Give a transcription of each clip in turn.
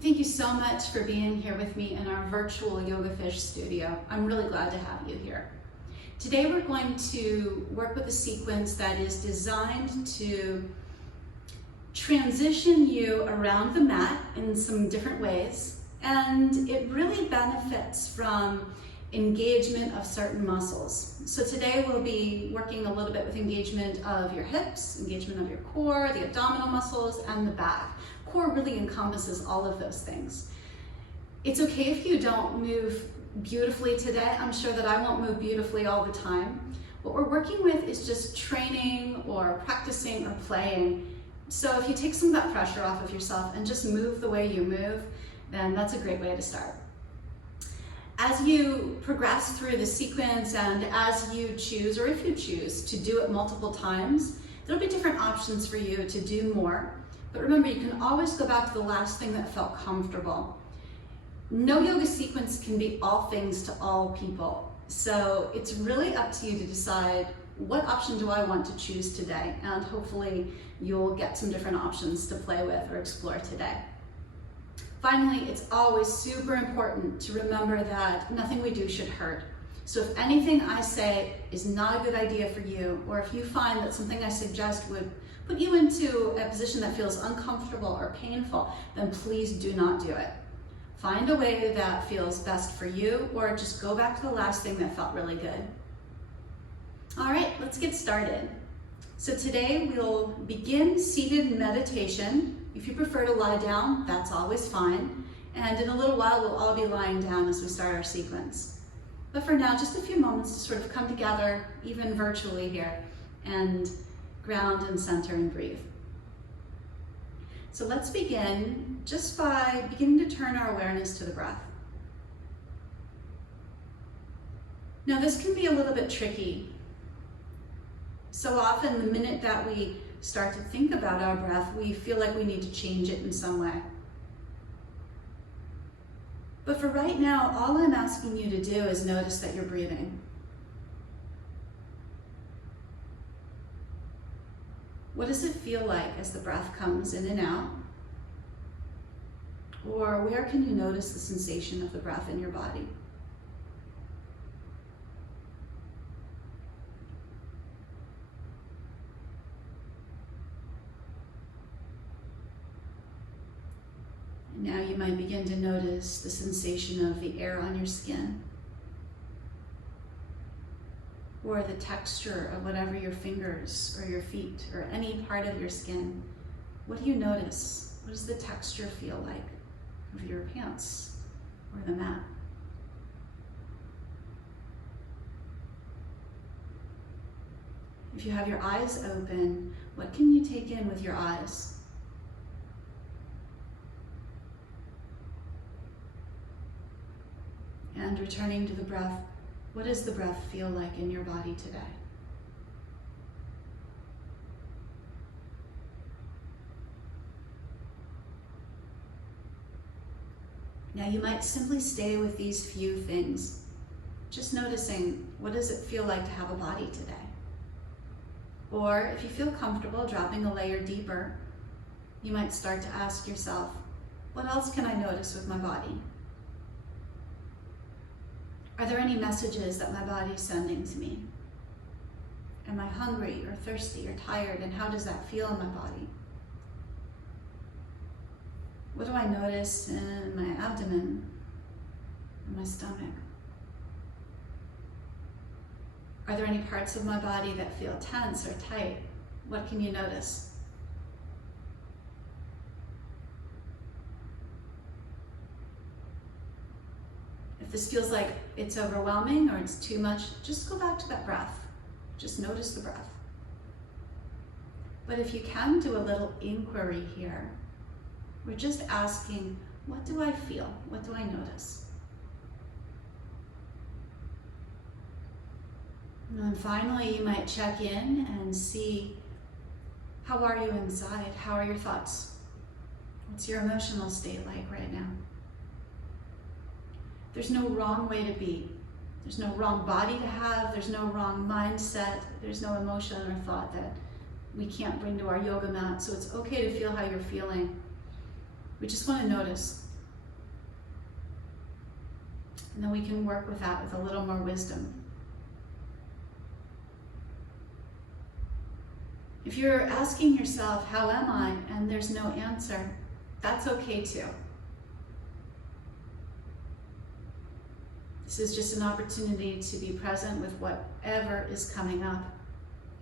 Thank you so much for being here with me in our virtual Yoga Fish studio. I'm really glad to have you here. Today we're going to work with a sequence that is designed to transition you around the mat in some different ways, and it really benefits from engagement of certain muscles. So today we'll be working a little bit with engagement of your hips, engagement of your core, the abdominal muscles, and the back. Core really encompasses all of those things. It's okay if you don't move beautifully today. I'm sure that I won't move beautifully all the time. What we're working with is just training or practicing or playing. So if you take some of that pressure off of yourself and just move the way you move, then that's a great way to start. As you progress through the sequence and as you choose, or if you choose, to do it multiple times, there'll be different options for you to do more. But remember, you can always go back to the last thing that felt comfortable. No yoga sequence can be all things to all people. So it's really up to you to decide, what option do I want to choose today? And hopefully you'll get some different options to play with or explore today. Finally, it's always super important to remember that nothing we do should hurt. So if anything I say is not a good idea for you, or if you find that something I suggest would put you into a position that feels uncomfortable or painful, then please do not do it. Find a way that feels best for you, or just go back to the last thing that felt really good. All right, let's get started. So today we'll begin seated meditation. If you prefer to lie down, that's always fine. And in a little while, we'll all be lying down as we start our sequence. But for now, just a few moments to sort of come together, even virtually here, and ground and center and breathe. So let's begin just by beginning to turn our awareness to the breath. Now this can be a little bit tricky. So often the minute that we start to think about our breath, we feel like we need to change it in some way. But for right now, all I'm asking you to do is notice that you're breathing. What does it feel like as the breath comes in and out? Or where can you notice the sensation of the breath in your body? Now you might begin to notice the sensation of the air on your skin, or the texture of whatever your fingers or your feet or any part of your skin. What do you notice? What does the texture feel like of your pants or the mat? If you have your eyes open, what can you take in with your eyes? And returning to the breath, what does the breath feel like in your body today? Now you might simply stay with these few things, just noticing, what does it feel like to have a body today? Or if you feel comfortable dropping a layer deeper, you might start to ask yourself, what else can I notice with my body? Are there any messages that my body is sending to me? Am I hungry or thirsty or tired, and how does that feel in my body? What do I notice in my abdomen, in my stomach? Are there any parts of my body that feel tense or tight? What can you notice? If this feels like it's overwhelming or it's too much, just go back to that breath. Just notice the breath. But if you can do a little inquiry here, we're just asking, what do I feel? What do I notice? And then finally, you might check in and see, how are you inside? How are your thoughts? What's your emotional state like right now? There's no wrong way to be. There's no wrong body to have. There's no wrong mindset. There's no emotion or thought that we can't bring to our yoga mat. So it's okay to feel how you're feeling. We just want to notice. And then we can work with that with a little more wisdom. If you're asking yourself, how am I? And there's no answer, that's okay too. This is just an opportunity to be present with whatever is coming up.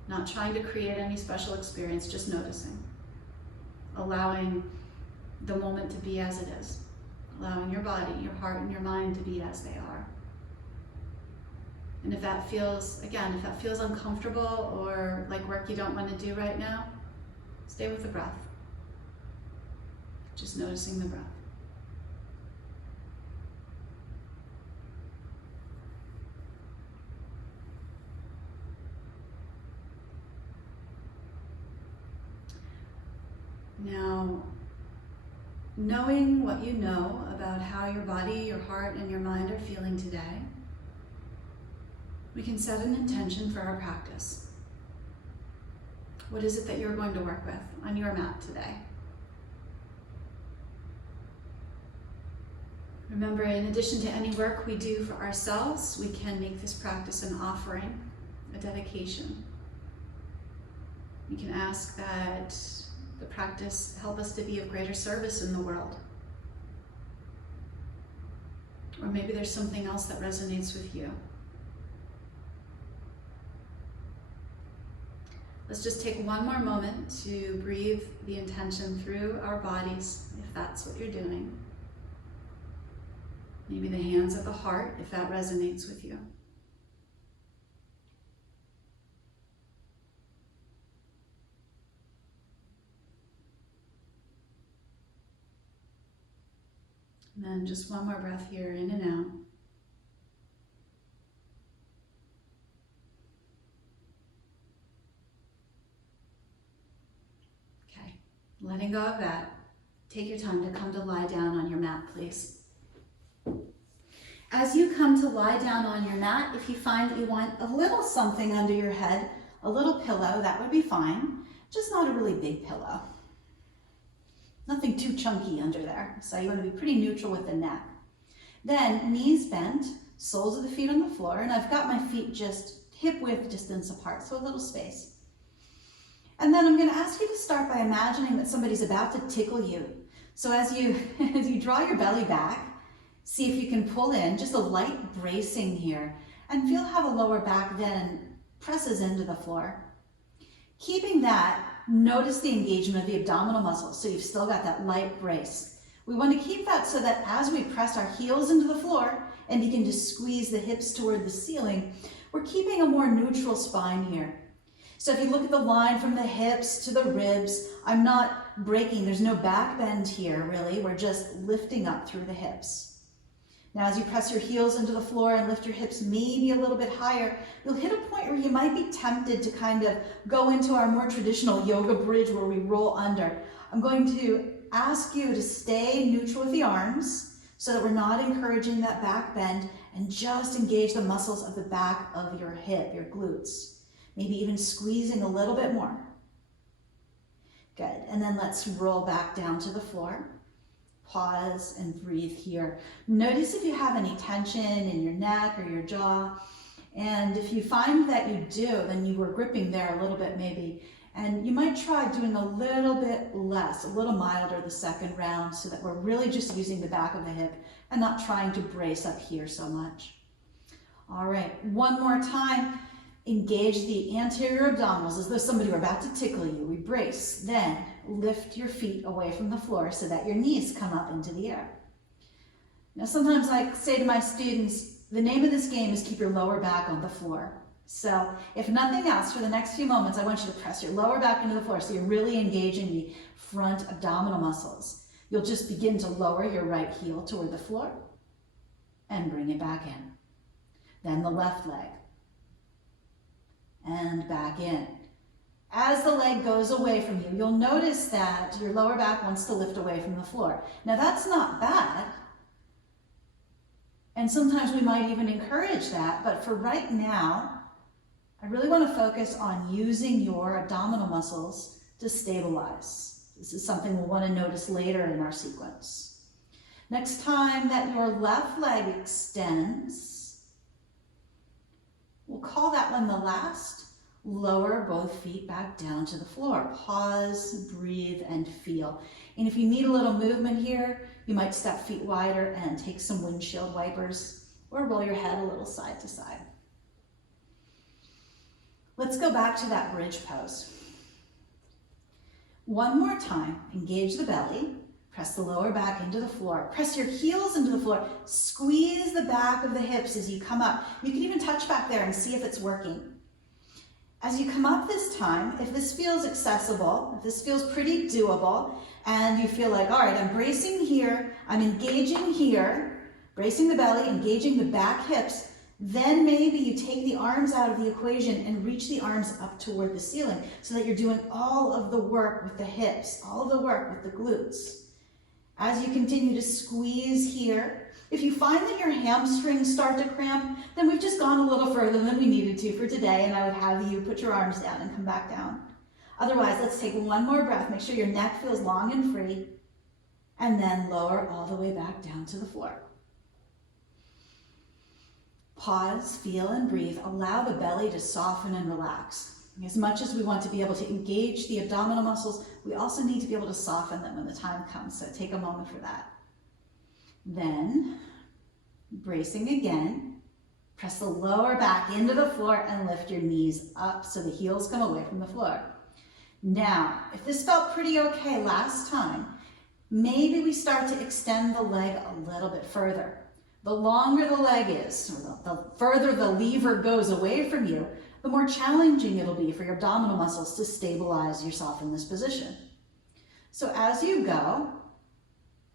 Not trying to create any special experience, just noticing. Allowing the moment to be as it is. Allowing your body, your heart, and your mind to be as they are. And if that feels, again, if that feels uncomfortable or like work you don't want to do right now, stay with the breath. Just noticing the breath. Now, knowing what you know about how your body, your heart, and your mind are feeling today, we can set an intention for our practice. What is it that you're going to work with on your mat today? Remember, in addition to any work we do for ourselves, we can make this practice an offering, a dedication. We can ask that the practice help us to be of greater service in the world. Or maybe there's something else that resonates with you. Let's just take one more moment to breathe the intention through our bodies, if that's what you're doing. Maybe the hands at the heart, if that resonates with you. And then just one more breath here, in and out. Okay, letting go of that. Take your time to come to lie down on your mat, please. As you come to lie down on your mat, if you find that you want a little something under your head, a little pillow, that would be fine. Just not a really big pillow. Nothing too chunky under there. So you want to be pretty neutral with the neck. Then knees bent, soles of the feet on the floor, and I've got my feet just hip width distance apart, so a little space. And then I'm going to ask you to start by imagining that somebody's about to tickle you. So as you draw your belly back, see if you can pull in, just a light bracing here, and feel how the lower back then presses into the floor. Keeping that, notice the engagement of the abdominal muscles, so you've still got that light brace. We want to keep that so that as we press our heels into the floor and begin to squeeze the hips toward the ceiling, we're keeping a more neutral spine here. So if you look at the line from the hips to the ribs, I'm not breaking, there's no back bend here really, we're just lifting up through the hips. Now as you press your heels into the floor and lift your hips maybe a little bit higher, you'll hit a point where you might be tempted to kind of go into our more traditional yoga bridge where we roll under. I'm going to ask you to stay neutral with the arms so that we're not encouraging that back bend, and just engage the muscles of the back of your hip, your glutes. Maybe even squeezing a little bit more. Good, and then let's roll back down to the floor. Pause and breathe here. Notice if you have any tension in your neck or your jaw. And if you find that you do, then you were gripping there a little bit maybe. And you might try doing a little bit less, a little milder the second round, so that we're really just using the back of the hip and not trying to brace up here so much. All right, one more time. Engage the anterior abdominals as though somebody were about to tickle you. We brace, then lift your feet away from the floor so that your knees come up into the air. Now sometimes I say to my students, the name of this game is keep your lower back on the floor. So if nothing else, for the next few moments, I want you to press your lower back into the floor so you're really engaging the front abdominal muscles. You'll just begin to lower your right heel toward the floor and bring it back in. Then the left leg. And back in. As the leg goes away from you, you'll notice that your lower back wants to lift away from the floor. Now that's not bad. And sometimes we might even encourage that, but for right now, I really want to focus on using your abdominal muscles to stabilize. This is something we'll want to notice later in our sequence. Next time that your left leg extends, we'll call that one the last. Lower both feet back down to the floor. Pause, breathe, and feel. And if you need a little movement here, you might step feet wider and take some windshield wipers or roll your head a little side to side. Let's go back to that bridge pose. One more time, engage the belly, press the lower back into the floor, press your heels into the floor, squeeze the back of the hips as you come up. You can even touch back there and see if it's working. As you come up this time, if this feels accessible, if this feels pretty doable, and you feel like, all right, I'm bracing here, I'm engaging here, bracing the belly, engaging the back hips, then maybe you take the arms out of the equation and reach the arms up toward the ceiling so that you're doing all of the work with the hips, all of the work with the glutes. As you continue to squeeze here, if you find that your hamstrings start to cramp, then we've just gone a little further than we needed to for today, and I would have you put your arms down and come back down. Otherwise, let's take one more breath. Make sure your neck feels long and free, and then lower all the way back down to the floor. Pause, feel, and breathe. Allow the belly to soften and relax. As much as we want to be able to engage the abdominal muscles, we also need to be able to soften them when the time comes, so take a moment for that. Then, bracing again, press the lower back into the floor and lift your knees up so the heels come away from the floor. Now, if this felt pretty okay last time, maybe we start to extend the leg a little bit further. The longer the leg is, or the further the lever goes away from you, the more challenging it'll be for your abdominal muscles to stabilize yourself in this position. So as you go,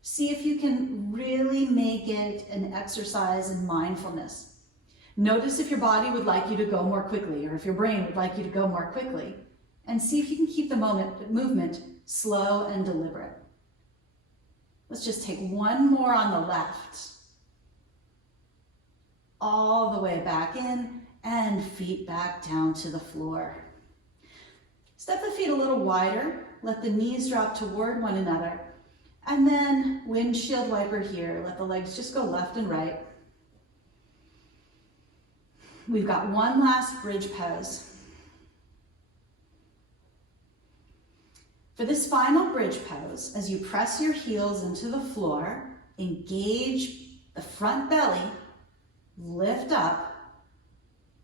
see if you can really make it an exercise in mindfulness. Notice if your body would like you to go more quickly, or if your brain would like you to go more quickly, and see if you can keep the movement slow and deliberate. Let's just take one more on the left. All the way back in, and feet back down to the floor. Step the feet a little wider, let the knees drop toward one another, and then windshield wiper here. Let the legs just go left and right. We've got one last bridge pose. For this final bridge pose, as you press your heels into the floor, engage the front belly, lift up.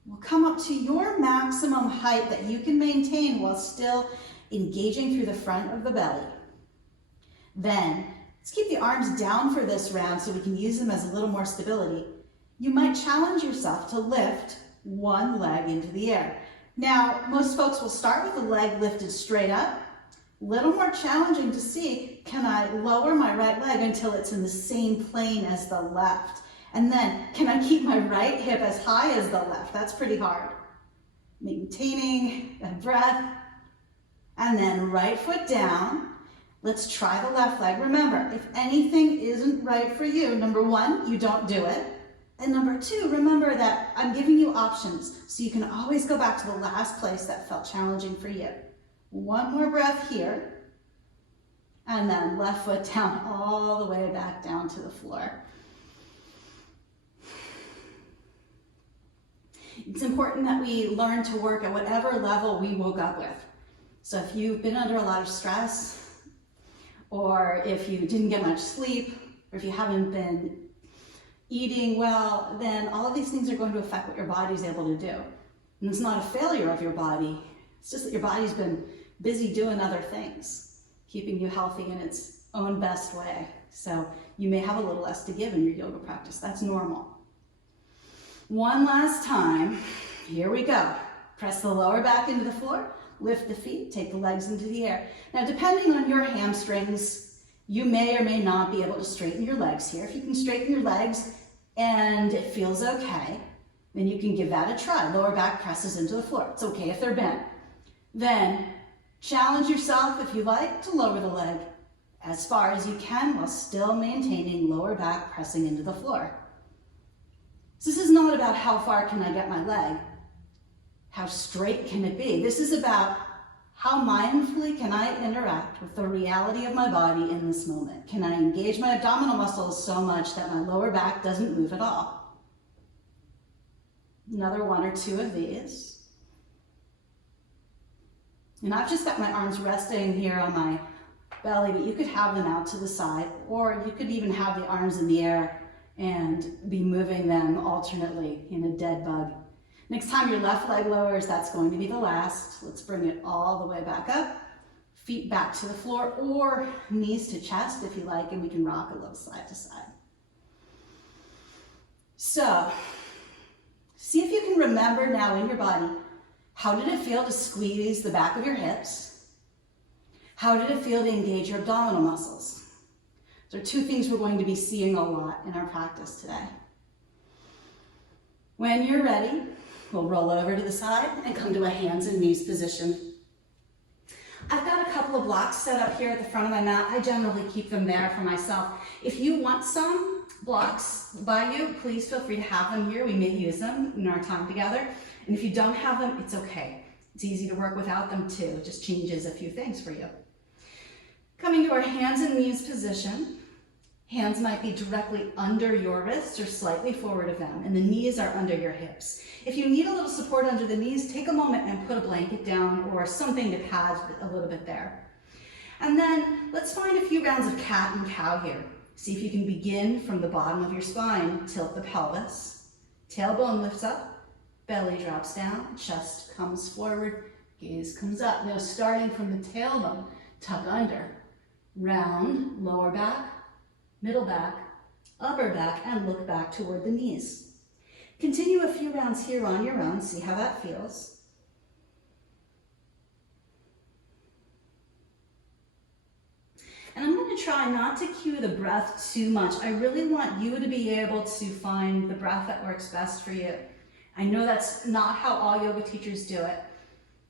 We'll come up to your maximum height that you can maintain while still engaging through the front of the belly. Then, let's keep the arms down for this round so we can use them as a little more stability. You might challenge yourself to lift one leg into the air. Now, most folks will start with the leg lifted straight up. A little more challenging to see, can I lower my right leg until it's in the same plane as the left? And then, can I keep my right hip as high as the left? That's pretty hard. Maintaining that breath. And then right foot down. Let's try the left leg. Remember, if anything isn't right for you, number one, you don't do it. And number two, remember that I'm giving you options, so you can always go back to the last place that felt challenging for you. One more breath here. And then left foot down all the way back down to the floor. It's important that we learn to work at whatever level we woke up with. So if you've been under a lot of stress, or if you didn't get much sleep, or if you haven't been eating well, then all of these things are going to affect what your body's able to do. And it's not a failure of your body, it's just that your body's been busy doing other things, keeping you healthy in its own best way. So you may have a little less to give in your yoga practice. That's normal. One last time, here we go. Press the lower back into the floor, lift the feet, take the legs into the air. Now, depending on your hamstrings, you may or may not be able to straighten your legs here. If you can straighten your legs and it feels okay, then you can give that a try. Lower back presses into the floor. It's okay if they're bent. Then challenge yourself, if you like, to lower the leg as far as you can while still maintaining lower back pressing into the floor. So this is not about how far can I get my leg, how straight can it be. This is about How mindfully can I interact with the reality of my body in this moment? Can I engage my abdominal muscles so much that my lower back doesn't move at all? Another 1 or 2 of these. And I've just got my arms resting here on my belly, but you could have them out to the side, or you could even have the arms in the air and be moving them alternately in a dead bug. Next time your left leg lowers, that's going to be the last. Let's bring it all the way back up. Feet back to the floor, or knees to chest if you like, and we can rock a little side to side. So, see if you can remember now in your body, how did it feel to squeeze the back of your hips? How did it feel to engage your abdominal muscles? Those are 2 things we're going to be seeing a lot in our practice today. When you're ready, we'll roll over to the side and come to a hands and knees position. I've got a couple of blocks set up here at the front of my mat. I generally keep them there for myself. If you want some blocks by you, please feel free to have them here. We may use them in our time together. And if you don't have them, it's okay. It's easy to work without them too. It just changes a few things for you. Coming to our hands and knees position. Hands might be directly under your wrists or slightly forward of them, and the knees are under your hips. If you need a little support under the knees, take a moment and put a blanket down or something to pad a little bit there. And then let's find a few rounds of cat and cow here. See if you can begin from the bottom of your spine, tilt the pelvis, tailbone lifts up, belly drops down, chest comes forward, gaze comes up. Now starting from the tailbone, tuck under, round, lower back, middle back, upper back, and look back toward the knees. Continue a few rounds here on your own, see how that feels. And I'm going to try not to cue the breath too much. I really want you to be able to find the breath that works best for you. I know that's not how all yoga teachers do it.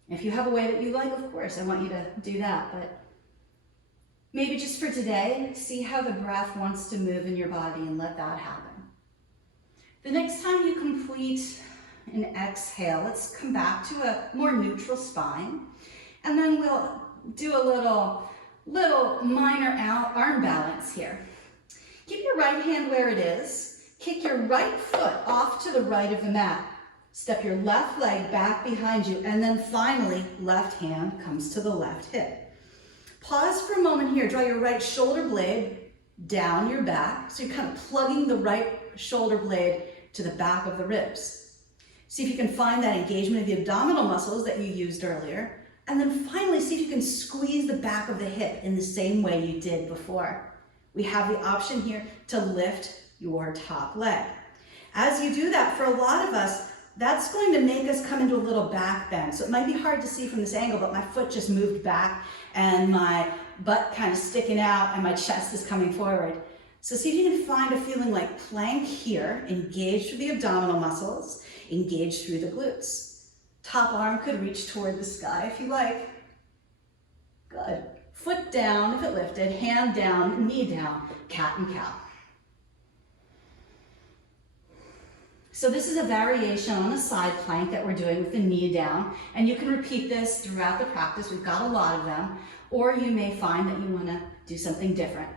If you have a way that you like, of course, I want you to do that, but maybe just for today, see how the breath wants to move in your body and let that happen. The next time you complete an exhale, let's come back to a more neutral spine. And then we'll do a little minor arm balance here. Keep your right hand where it is. Kick your right foot off to the right of the mat. Step your left leg back behind you. And then finally, left hand comes to the left hip. Pause for a moment here. Draw your right shoulder blade down your back. So you're kind of plugging the right shoulder blade to the back of the ribs. See if you can find that engagement of the abdominal muscles that you used earlier. And then finally, see if you can squeeze the back of the hip in the same way you did before. We have the option here to lift your top leg. As you do that, for a lot of us, that's going to make us come into a little back bend. So it might be hard to see from this angle, but my foot just moved back and my butt kind of sticking out and my chest is coming forward. So see if you can find a feeling like plank here, engage through the abdominal muscles, engage through the glutes. Top arm could reach toward the sky if you like. Good. Foot down if it lifted, hand down, knee down, cat and cow. So this is a variation on a side plank that we're doing with the knee down, and you can repeat this throughout the practice. We've got a lot of them, or you may find that you want to do something different.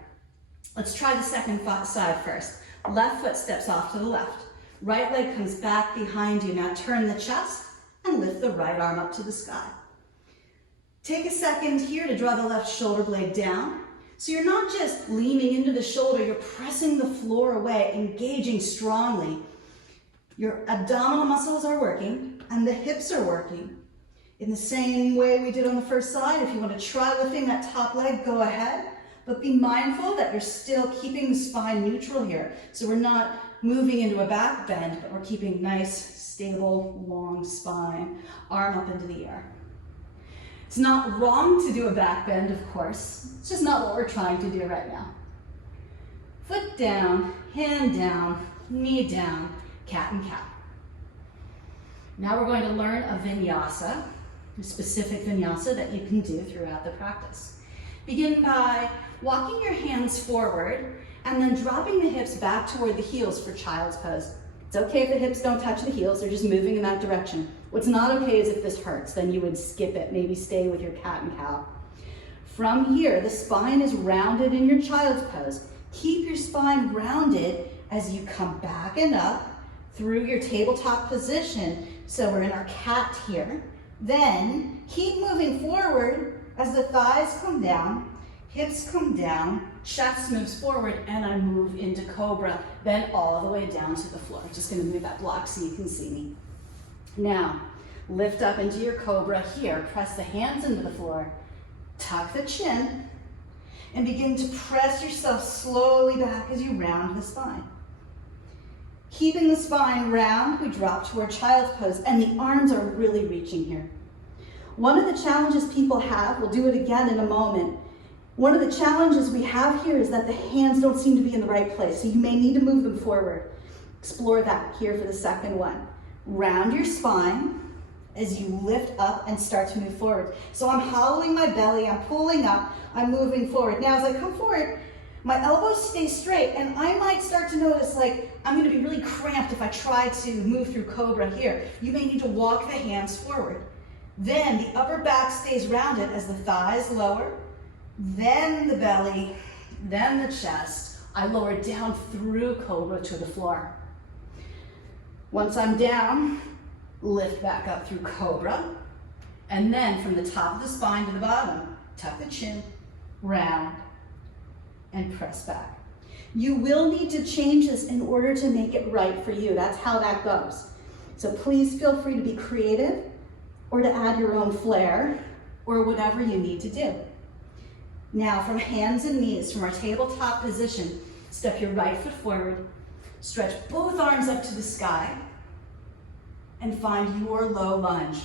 Let's try the second side first. Left foot steps off to the left. Right leg comes back behind you. Now turn the chest and lift the right arm up to the sky. Take a second here to draw the left shoulder blade down. So you're not just leaning into the shoulder, you're pressing the floor away, engaging strongly. Your abdominal muscles are working and the hips are working. In the same way we did on the first side, if you want to try lifting that top leg, go ahead. But be mindful that you're still keeping the spine neutral here. So we're not moving into a back bend, but we're keeping nice, stable, long spine, arm up into the air. It's not wrong to do a back bend, of course. It's just not what we're trying to do right now. Foot down, hand down, knee down, cat and cow. Now we're going to learn a vinyasa, a specific vinyasa that you can do throughout the practice. Begin by walking your hands forward and then dropping the hips back toward the heels for child's pose. It's okay if the hips don't touch the heels, they're just moving in that direction. What's not okay is if this hurts, then you would skip it. Maybe stay with your cat and cow. From here, the spine is rounded in your child's pose. Keep your spine rounded as you come back and up through your tabletop position. So we're in our cat here. Then keep moving forward as the thighs come down, hips come down, chest moves forward, and I move into cobra, then all the way down to the floor. I'm just gonna move that block so you can see me. Now, lift up into your cobra here. Press the hands into the floor, tuck the chin, and begin to press yourself slowly back as you round the spine. Keeping the spine round, we drop to our child's pose, and the arms are really reaching here. One of the challenges people have, we'll do it again in a moment, one of the challenges we have here is that the hands don't seem to be in the right place, so you may need to move them forward. Explore that here for the second one. Round your spine as you lift up and start to move forward. So I'm hollowing my belly, I'm pulling up, I'm moving forward. Now as I come forward, my elbows stay straight, and I might start to notice like I'm gonna be really cramped if I try to move through cobra here. You may need to walk the hands forward. Then the upper back stays rounded as the thighs lower, then the belly, then the chest. I lower down through cobra to the floor. Once I'm down, lift back up through cobra, and then from the top of the spine to the bottom, tuck the chin, round, and press back. You will need to change this in order to make it right for you. That's how that goes. So please feel free to be creative or to add your own flair or whatever you need to do. Now from hands and knees, from our tabletop position, step your right foot forward, stretch both arms up to the sky, and find your low lunge.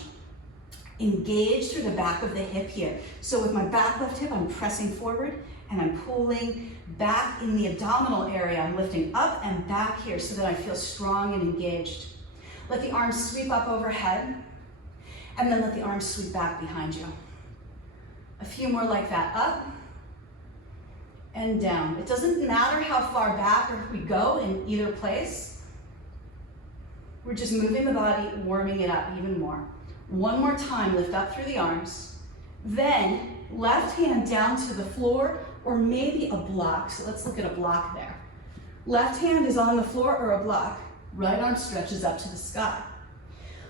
Engage through the back of the hip here. So with my back left hip, I'm pressing forward and I'm pulling back in the abdominal area. I'm lifting up and back here so that I feel strong and engaged. Let the arms sweep up overhead, and then let the arms sweep back behind you. A few more like that, up and down. It doesn't matter how far back or we go in either place. We're just moving the body, warming it up even more. One more time, lift up through the arms. Then left hand down to the floor or maybe a block. So let's look at a block there. Left hand is on the floor or a block. Right arm stretches up to the sky.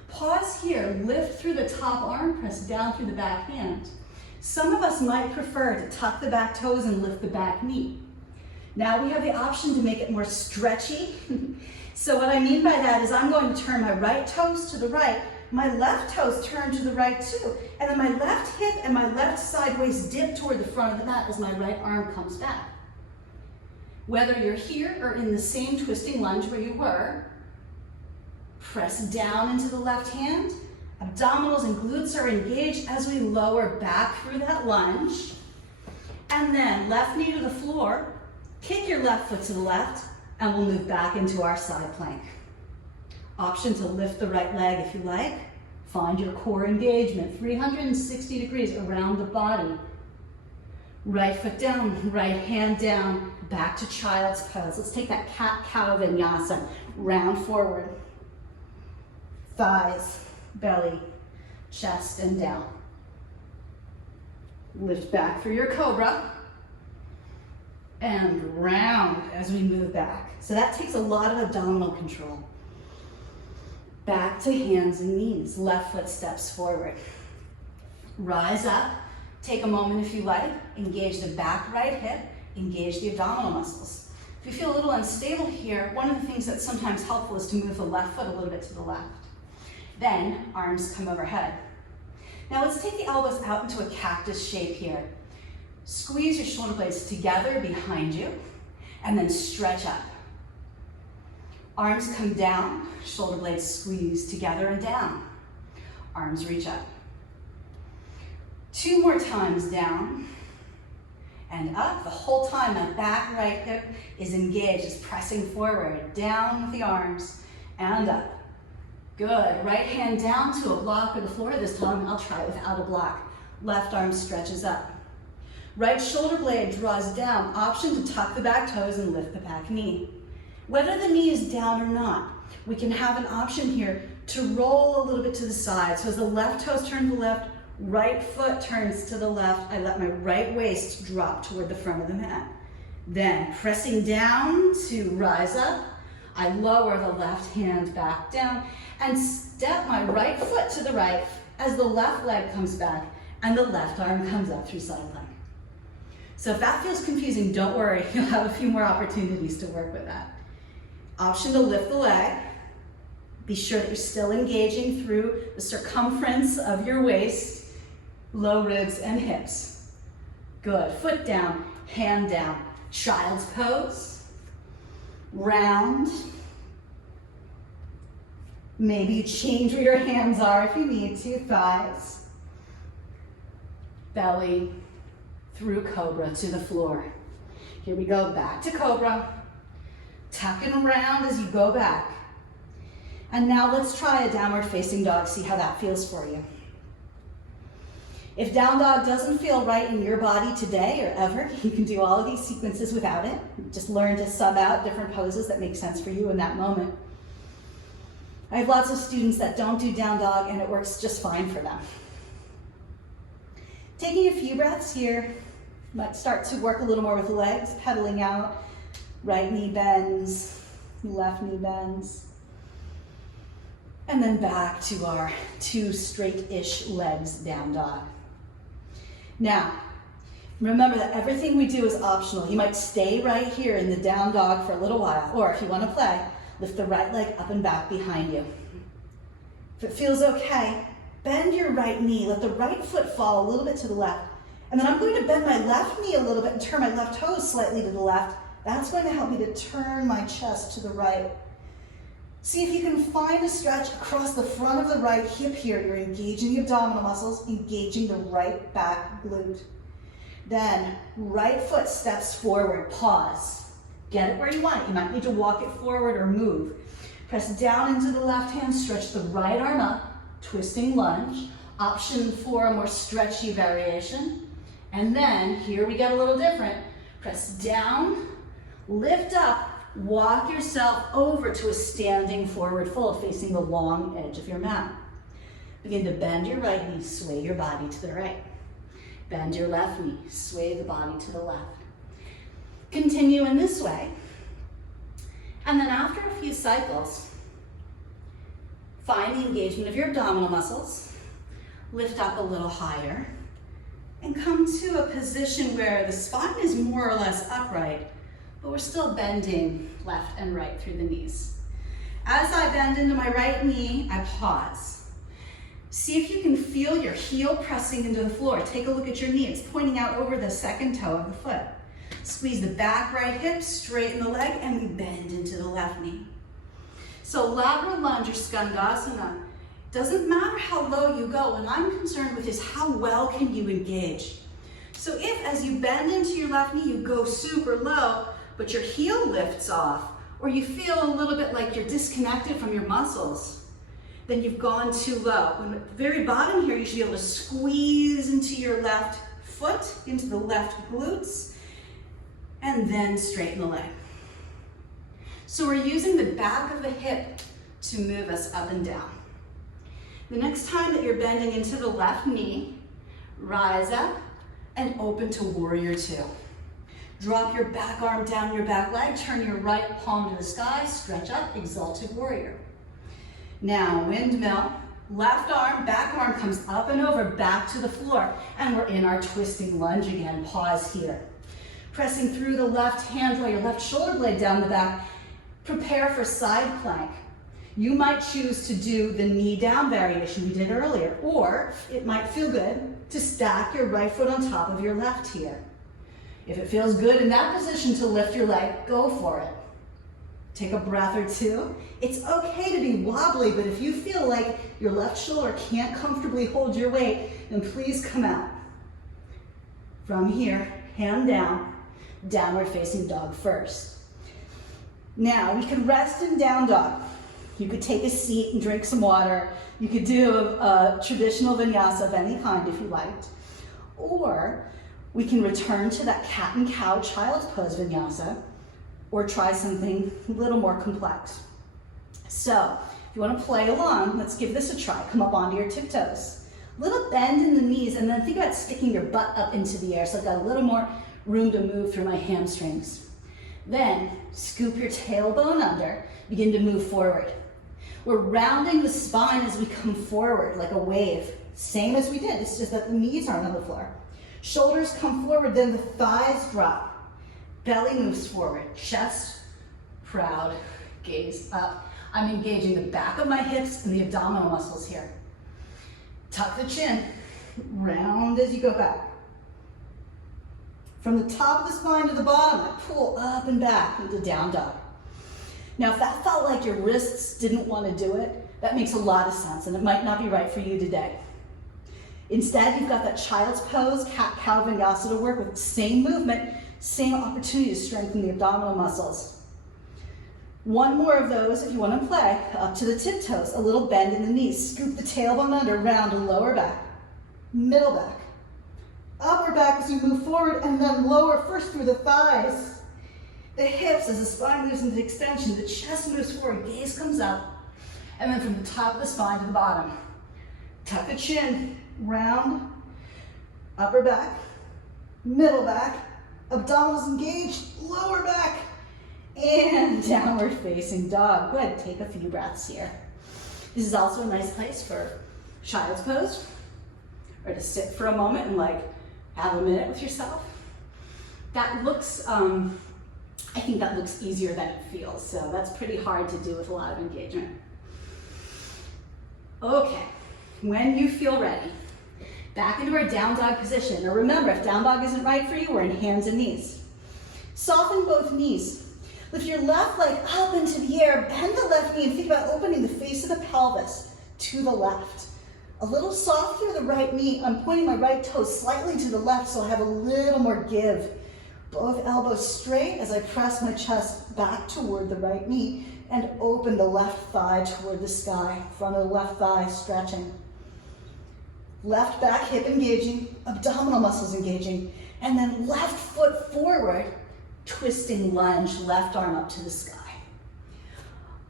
Pause here, lift through the top arm, press down through the back hand. Some of us might prefer to tuck the back toes and lift the back knee. Now we have the option to make it more stretchy. So what I mean by that is I'm going to turn my right toes to the right, my left toes turn to the right too, and then my left hip and my left sideways dip toward the front of the mat as my right arm comes back. Whether you're here or in the same twisting lunge where you were, press down into the left hand. Abdominals and glutes are engaged as we lower back through that lunge. And then left knee to the floor, kick your left foot to the left, and we'll move back into our side plank. Option to lift the right leg if you like. Find your core engagement, 360 degrees around the body. Right foot down, right hand down, back to child's pose. Let's take that cat-cow vinyasa, round forward. Thighs, belly, chest, and down. Lift back through your cobra and round as we move back. So that takes a lot of abdominal control. Back to hands and knees. Left foot steps forward. Rise up. Take a moment if you like. Engage the back right hip. Engage the abdominal muscles. If you feel a little unstable here, one of the things that's sometimes helpful is to move the left foot a little bit to the left. Then arms come overhead. Now let's take the elbows out into a cactus shape here. Squeeze your shoulder blades together behind you and then stretch up. Arms come down, shoulder blades squeeze together and down. Arms reach up. 2 more times down and up. The whole time that back right hip is engaged, is pressing forward, down with the arms and up. Good, right hand down to a block or the floor. This time I'll try it without a block. Left arm stretches up. Right shoulder blade draws down. Option to tuck the back toes and lift the back knee. Whether the knee is down or not, we can have an option here to roll a little bit to the side. So as the left toes turn to the left, right foot turns to the left, I let my right waist drop toward the front of the mat. Then pressing down to rise up, I lower the left hand back down and step my right foot to the right as the left leg comes back and the left arm comes up through side plank. So if that feels confusing, don't worry, you'll have a few more opportunities to work with that. Option to lift the leg. Be sure that you're still engaging through the circumference of your waist, low ribs and hips. Good, foot down, hand down. Child's pose, round. Maybe you change where your hands are if you need to, thighs. Belly through cobra to the floor. Here we go, back to cobra. Tucking around as you go back. And now let's try a downward facing dog, see how that feels for you. If down dog doesn't feel right in your body today or ever, you can do all of these sequences without it. Just learn to sub out different poses that make sense for you in that moment. I have lots of students that don't do down dog and it works just fine for them. Taking a few breaths here, might start to work a little more with the legs, pedaling out, right knee bends, left knee bends. And then back to our 2 straight-ish legs down dog. Now, remember that everything we do is optional. You might stay right here in the down dog for a little while, or if you want to play, lift the right leg up and back behind you. If it feels okay, bend your right knee, let the right foot fall a little bit to the left, and then I'm going to bend my left knee a little bit and turn my left toes slightly to the left. That's going to help me to turn my chest to the right. See if you can find a stretch across the front of the right hip here. You're engaging the abdominal muscles, engaging the right back glute. Then right foot steps forward, pause. Get it where you want it. You might need to walk it forward or move. Press down into the left hand, stretch the right arm up, twisting lunge. Option for a more stretchy variation. And then here we get a little different. Press down, lift up, walk yourself over to a standing forward fold facing the long edge of your mat. Begin to bend your right knee, sway your body to the right. Bend your left knee, sway the body to the left. Continue in this way. And then after a few cycles, find the engagement of your abdominal muscles, lift up a little higher, and come to a position where the spine is more or less upright, but we're still bending left and right through the knees. As I bend into my right knee, I pause. See if you can feel your heel pressing into the floor. Take a look at your knee. It's pointing out over the second toe of the foot. Squeeze the back right hip, straighten the leg, and we bend into the left knee. So lateral lunge or skandasana, doesn't matter how low you go. What I'm concerned with is how well can you engage. So if as you bend into your left knee, you go super low, but your heel lifts off, or you feel a little bit like you're disconnected from your muscles, then you've gone too low. And at the very bottom here, you should be able to squeeze into your left foot, into the left glutes, and then straighten the leg. So we're using the back of the hip to move us up and down. The next time that you're bending into the left knee, rise up and open to warrior 2. Drop your back arm down your back leg, turn your right palm to the sky, stretch up, exalted warrior. Now, windmill, left arm, back arm comes up and over, back to the floor, and we're in our twisting lunge again. Pause here. Pressing through the left hand, draw your left shoulder blade down the back. Prepare for side plank. You might choose to do the knee down variation we did earlier, or it might feel good to stack your right foot on top of your left here. If it feels good in that position to lift your leg, go for it. Take a breath or two. It's okay to be wobbly, but if you feel like your left shoulder can't comfortably hold your weight, then please come out. From here, hand down, downward facing dog first. Now, we can rest in down dog. You could take a seat and drink some water. You could do a traditional vinyasa of any kind if you liked. Or we can return to that cat and cow child's pose vinyasa, or try something a little more complex. So if you want to play along, let's give this a try. Come up onto your tiptoes. Little bend in the knees, and then think about sticking your butt up into the air so I've got a little more room to move through my hamstrings. Then scoop your tailbone under, begin to move forward. We're rounding the spine as we come forward like a wave. Same as we did, it's just that the knees aren't on the floor. Shoulders come forward, then the thighs drop. Belly moves forward, chest proud, gaze up. I'm engaging the back of my hips and the abdominal muscles here. Tuck the chin, round as you go back. From the top of the spine to the bottom, I pull up and back into down dog. Now, if that felt like your wrists didn't want to do it, that makes a lot of sense, and it might not be right for you today. Instead, you've got that child's pose, cat-cow vinyasa to work with. Same movement, same opportunity to strengthen the abdominal muscles. One more of those if you want to play. Up to the tiptoes, a little bend in the knees. Scoop the tailbone under, round to lower back, middle back, upper back as you move forward, and then lower first through the thighs. The hips as the spine moves into extension, the chest moves forward, gaze comes up, and then from the top of the spine to the bottom. Tuck the chin, round, upper back, middle back, abdominals engaged, lower back, and downward facing dog. Good, take a few breaths here. This is also a nice place for child's pose, or to sit for a moment and like have a minute with yourself. That looks, I think that looks easier than it feels, so that's pretty hard to do with a lot of engagement. Okay, when you feel ready, back into our down dog position. Now remember, if down dog isn't right for you, we're in hands and knees. Soften both knees. Lift your left leg up into the air, bend the left knee, and think about opening the face of the pelvis to the left. A little soft through the right knee. I'm pointing my right toe slightly to the left so I have a little more give. Both elbows straight as I press my chest back toward the right knee and open the left thigh toward the sky. Front of the left thigh stretching. Left back hip engaging, abdominal muscles engaging, and then left foot forward, twisting lunge, left arm up to the sky.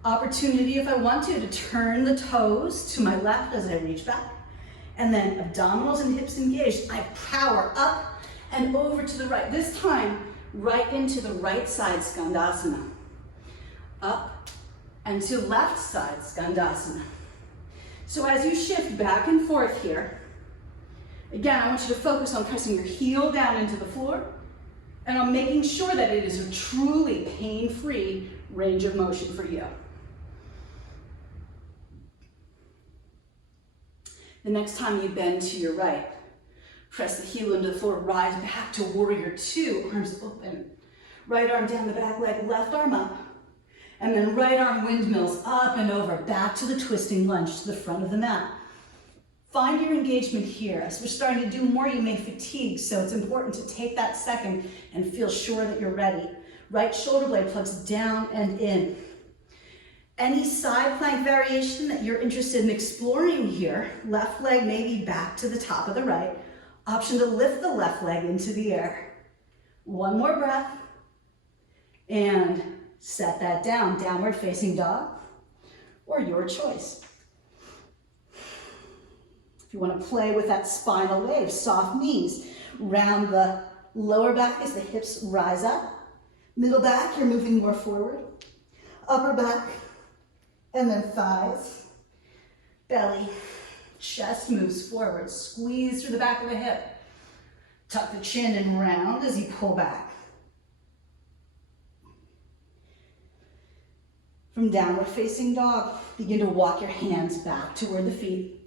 Opportunity, if I want to turn the toes to my left as I reach back, and then abdominals and hips engaged. I power up and over to the right. This time, right into the right side Skandasana. Up and to left side Skandasana. So as you shift back and forth here, again, I want you to focus on pressing your heel down into the floor and on making sure that it is a truly pain-free range of motion for you. The next time you bend to your right, press the heel into the floor, rise back to warrior two, arms open. Right arm down the back leg, left arm up, and then right arm windmills up and over, back to the twisting lunge to the front of the mat. Find your engagement here. As we're starting to do more, you may fatigue, so it's important to take that second and feel sure that you're ready. Right shoulder blade plugs down and in. Any side plank variation that you're interested in exploring here, left leg maybe back to the top of the right. Option to lift the left leg into the air. One more breath, and set that down, downward facing dog, or your choice. If you want to play with that spinal wave, soft knees, round the lower back as the hips rise up. Middle back, you're moving more forward. Upper back, and then thighs, belly, chest moves forward. Squeeze through the back of the hip. Tuck the chin and round as you pull back. From downward facing dog, begin to walk your hands back toward the feet.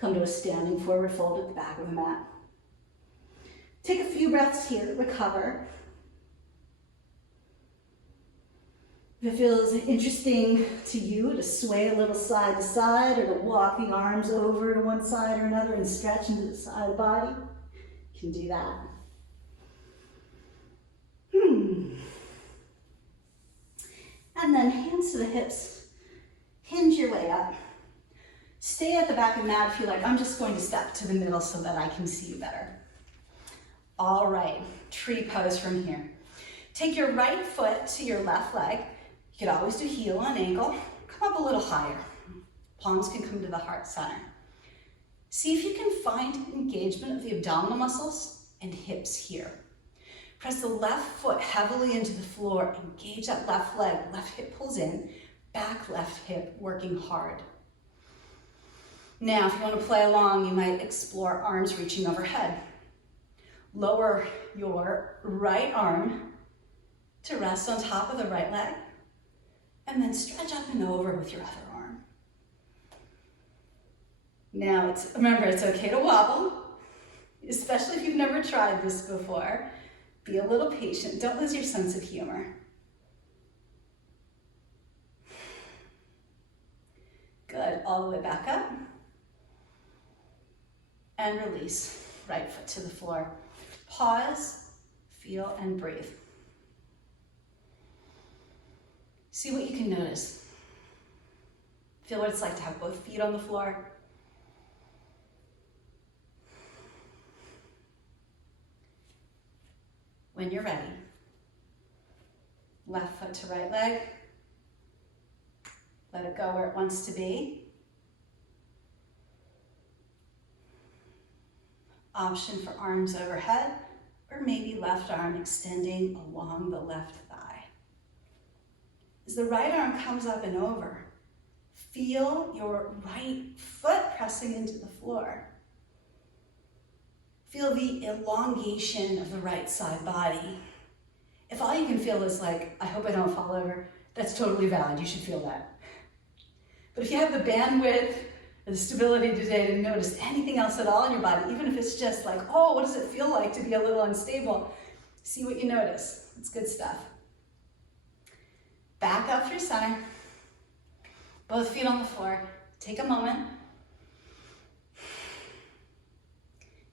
Come to a standing forward fold at the back of the mat. Take a few breaths here, recover. If it feels interesting to you to sway a little side to side or to walk the arms over to one side or another and stretch into the side of the body, you can do that. And then hands to the hips. Hinge your way up. Stay at the back of the mat if you like. I'm just going to step to the middle so that I can see you better. All right, tree pose from here. Take your right foot to your left leg. You could always do heel on ankle. come up a little higher. Palms can come to the heart center. See if you can find engagement of the abdominal muscles and hips here. Press the left foot heavily into the floor. Engage that left leg. Left hip pulls in. Back left hip working hard. Now, if you want to play along, you might explore arms reaching overhead. Lower your right arm to rest on top of the right leg, and then stretch up and over with your other arm. Now, remember, it's okay to wobble, especially if you've never tried this before. Be a little patient. Don't lose your sense of humor. Good. All the way back up. And release. Right foot to the floor. Pause, feel, and breathe. See what you can notice. Feel what it's like to have both feet on the floor. When you're ready, left foot to right leg. Let it go where it wants to be. Option for arms overhead, or maybe left arm extending along the left thigh. As the right arm comes up and over, feel your right foot pressing into the floor. Feel the elongation of the right side body. If all you can feel is like, I hope I don't fall over, that's totally valid. You should feel that. But if you have the bandwidth, the stability today to notice anything else at all in your body, even if it's just like, oh, what does it feel like to be a little unstable? See what you notice. It's good stuff. Back up through center. Both feet on the floor. Take a moment.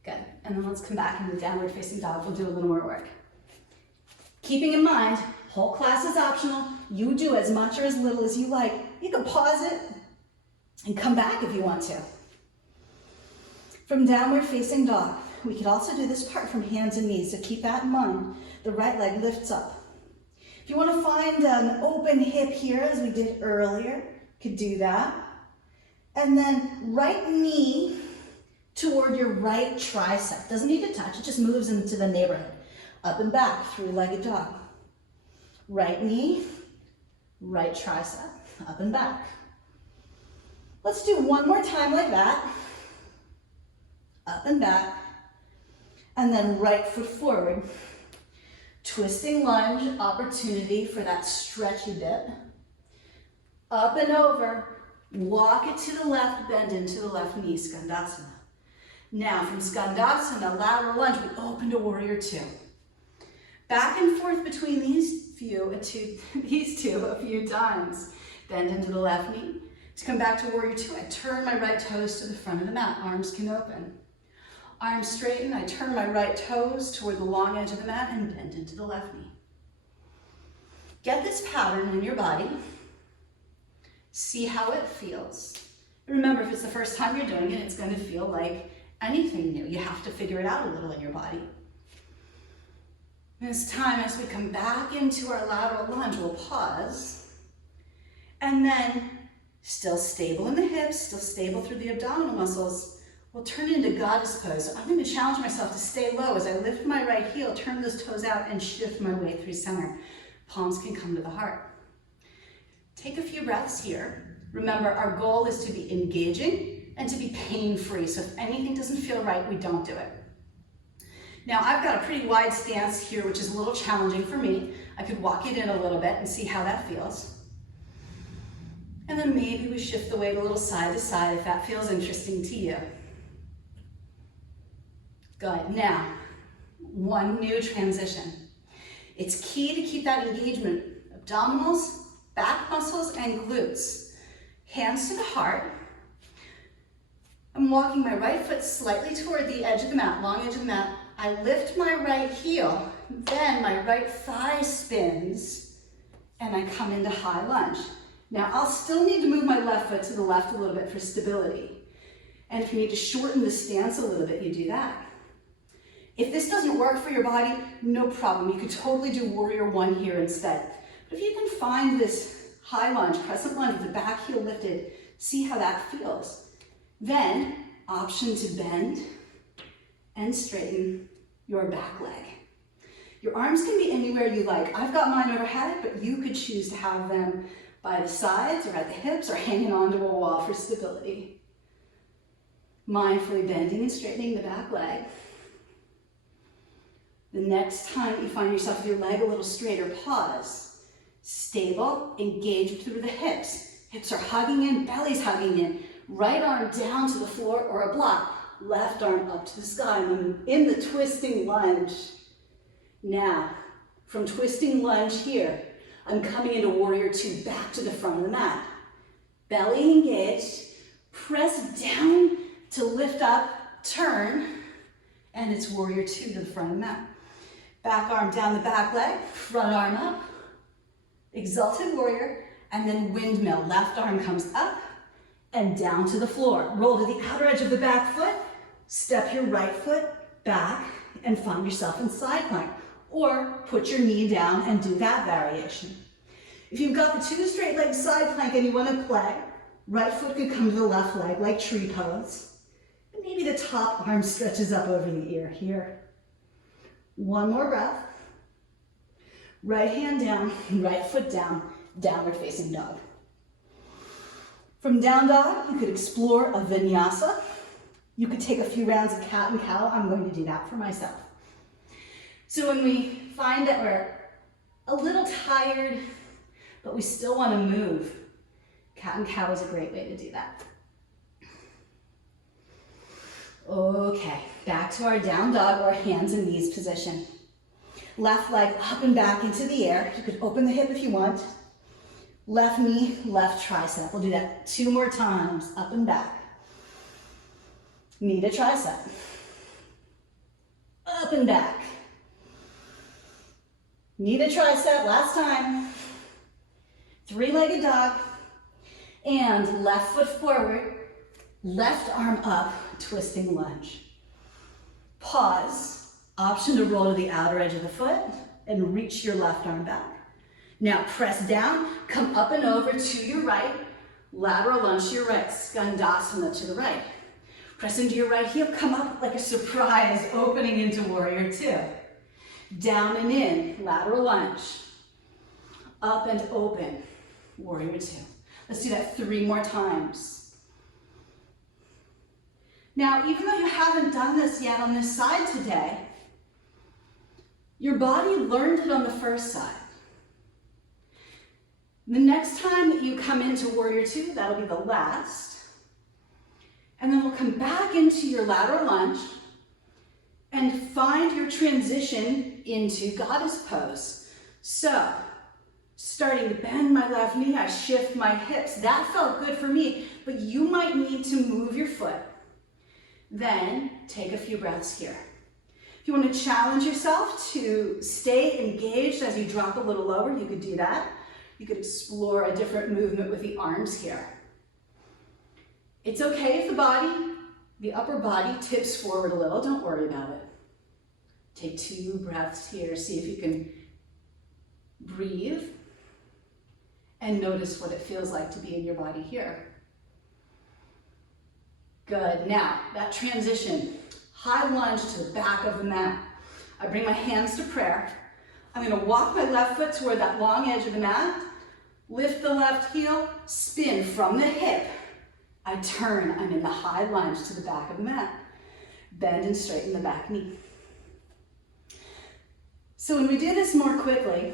Good. And then let's come back into downward facing dog. We'll do a little more work. Keeping in mind, whole class is optional. You do as much or as little as you like. You can pause it and come back if you want to. From downward facing dog, we could also do this part from hands and knees, so keep that in mind. The right leg lifts up. If you want to find an open hip here, as we did earlier, you could do that. And then right knee toward your right tricep. Doesn't need to touch, it just moves into the neighborhood. Up and back, three-legged dog. Right knee, right tricep, up and back. Let's do one more time like that. Up and back. And then right foot forward. Twisting lunge, opportunity for that stretchy bit. Up and over. Walk it to the left, bend into the left knee, Skandasana. Now from Skandasana, lateral lunge, we open to Warrior Two. Back and forth between these two a few times. Bend into the left knee. To come back to Warrior Two, I turn my right toes to the front of the mat. Arms can open. Arms straighten. I turn my right toes toward the long edge of the mat and bend into the left knee. Get this pattern in your body. See how it feels. Remember, if it's the first time you're doing it, it's going to feel like anything new. You have to figure it out a little in your body. This time, as we come back into our lateral lunge, we'll pause. And then, still stable in the hips, still stable through the abdominal muscles, we'll turn into goddess pose. So I'm going to challenge myself to stay low as I lift my right heel, turn those toes out, and shift my way through center. Palms can come to the heart. Take a few breaths here. Remember, our goal is to be engaging and to be pain-free. So if anything doesn't feel right, we don't do it. Now, I've got a pretty wide stance here, which is a little challenging for me. I could walk it in a little bit and see how that feels. And then maybe we shift the weight a little side to side if that feels interesting to you. Good. Now, one new transition. It's key to keep that engagement. Abdominals, back muscles, and glutes. Hands to the heart. I'm walking my right foot slightly toward the edge of the mat, long edge of the mat. I lift my right heel, then my right thigh spins, and I come into high lunge. Now, I'll still need to move my left foot to the left a little bit for stability. And if you need to shorten the stance a little bit, you do that. If this doesn't work for your body, no problem. You could totally do Warrior One here instead. But if you can find this high lunge, crescent lunge with the back heel lifted. See how that feels. Then, option to bend and straighten your back leg. Your arms can be anywhere you like. I've got mine overhead, but you could choose to have them by the sides or at the hips or hanging onto a wall for stability. Mindfully bending and straightening the back leg. The next time you find yourself with your leg a little straighter, pause. Stable, engage through the hips. Hips are hugging in, belly's hugging in. Right arm down to the floor or a block. Left arm up to the sky. I'm in the twisting lunge. Now, from twisting lunge here, I'm coming into warrior two, back to the front of the mat. Belly engaged, press down to lift up, turn, and it's warrior two to the front of the mat. Back arm down the back leg, front arm up, exalted warrior, and then windmill. Left arm comes up and down to the floor. Roll to the outer edge of the back foot, step your right foot back, and find yourself in side plank. Or put your knee down and do that variation. If you've got the two straight leg side plank and you want to play, right foot could come to the left leg like tree pose. And maybe the top arm stretches up over the ear here. One more breath. Right hand down, right foot down, downward facing dog. From down dog, you could explore a vinyasa. You could take a few rounds of cat and cow. I'm going to do that for myself. So when we find that we're a little tired, but we still want to move, cat and cow is a great way to do that. Okay, back to our down dog or hands and knees position. Left leg up and back into the air. You could open the hip if you want. Left knee, left tricep. We'll do that 2 more times, up and back. Knee to tricep. Up and back. Knee to tricep, last time. 3-legged dog. And left foot forward, left arm up, twisting lunge. Pause. Option to roll to the outer edge of the foot and reach your left arm back. Now press down, come up and over to your right, lateral lunge to your right, skandasana to the right. Press into your right heel, come up like a surprise, opening into warrior two. Down and in, lateral lunge. Up and open, warrior two. Let's do that 3 more times. Now, even though you haven't done this yet on this side today, your body learned it on the first side. The next time that you come into warrior two, that'll be the last. And then we'll come back into your lateral lunge and find your transition into goddess pose. So, starting to bend my left knee, I shift my hips. That felt good for me, but you might need to move your foot. Then, take a few breaths here. If you want to challenge yourself to stay engaged as you drop a little lower, you could do that. You could explore a different movement with the arms here. It's okay if the upper body tips forward a little. Don't worry about it. Take 2 breaths here. See if you can breathe and notice what it feels like to be in your body here. Good. Now, that transition, high lunge to the back of the mat. I bring my hands to prayer. I'm going to walk my left foot toward that long edge of the mat. Lift the left heel, spin from the hip. I turn, I'm in the high lunge to the back of the mat. Bend and straighten the back knee. So when we do this more quickly,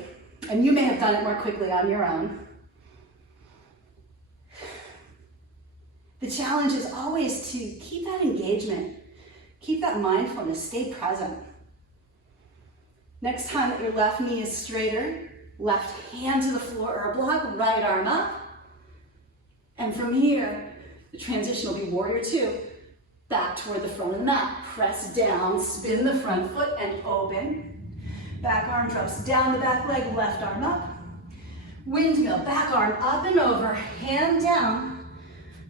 and you may have done it more quickly on your own, the challenge is always to keep that engagement, keep that mindfulness, stay present. Next time that your left knee is straighter, left hand to the floor or a block, right arm up. And from here, the transition will be warrior two. Back toward the front of the mat. Press down, spin the front foot and open. Back arm drops down the back leg, left arm up. Windmill, back arm up and over, hand down.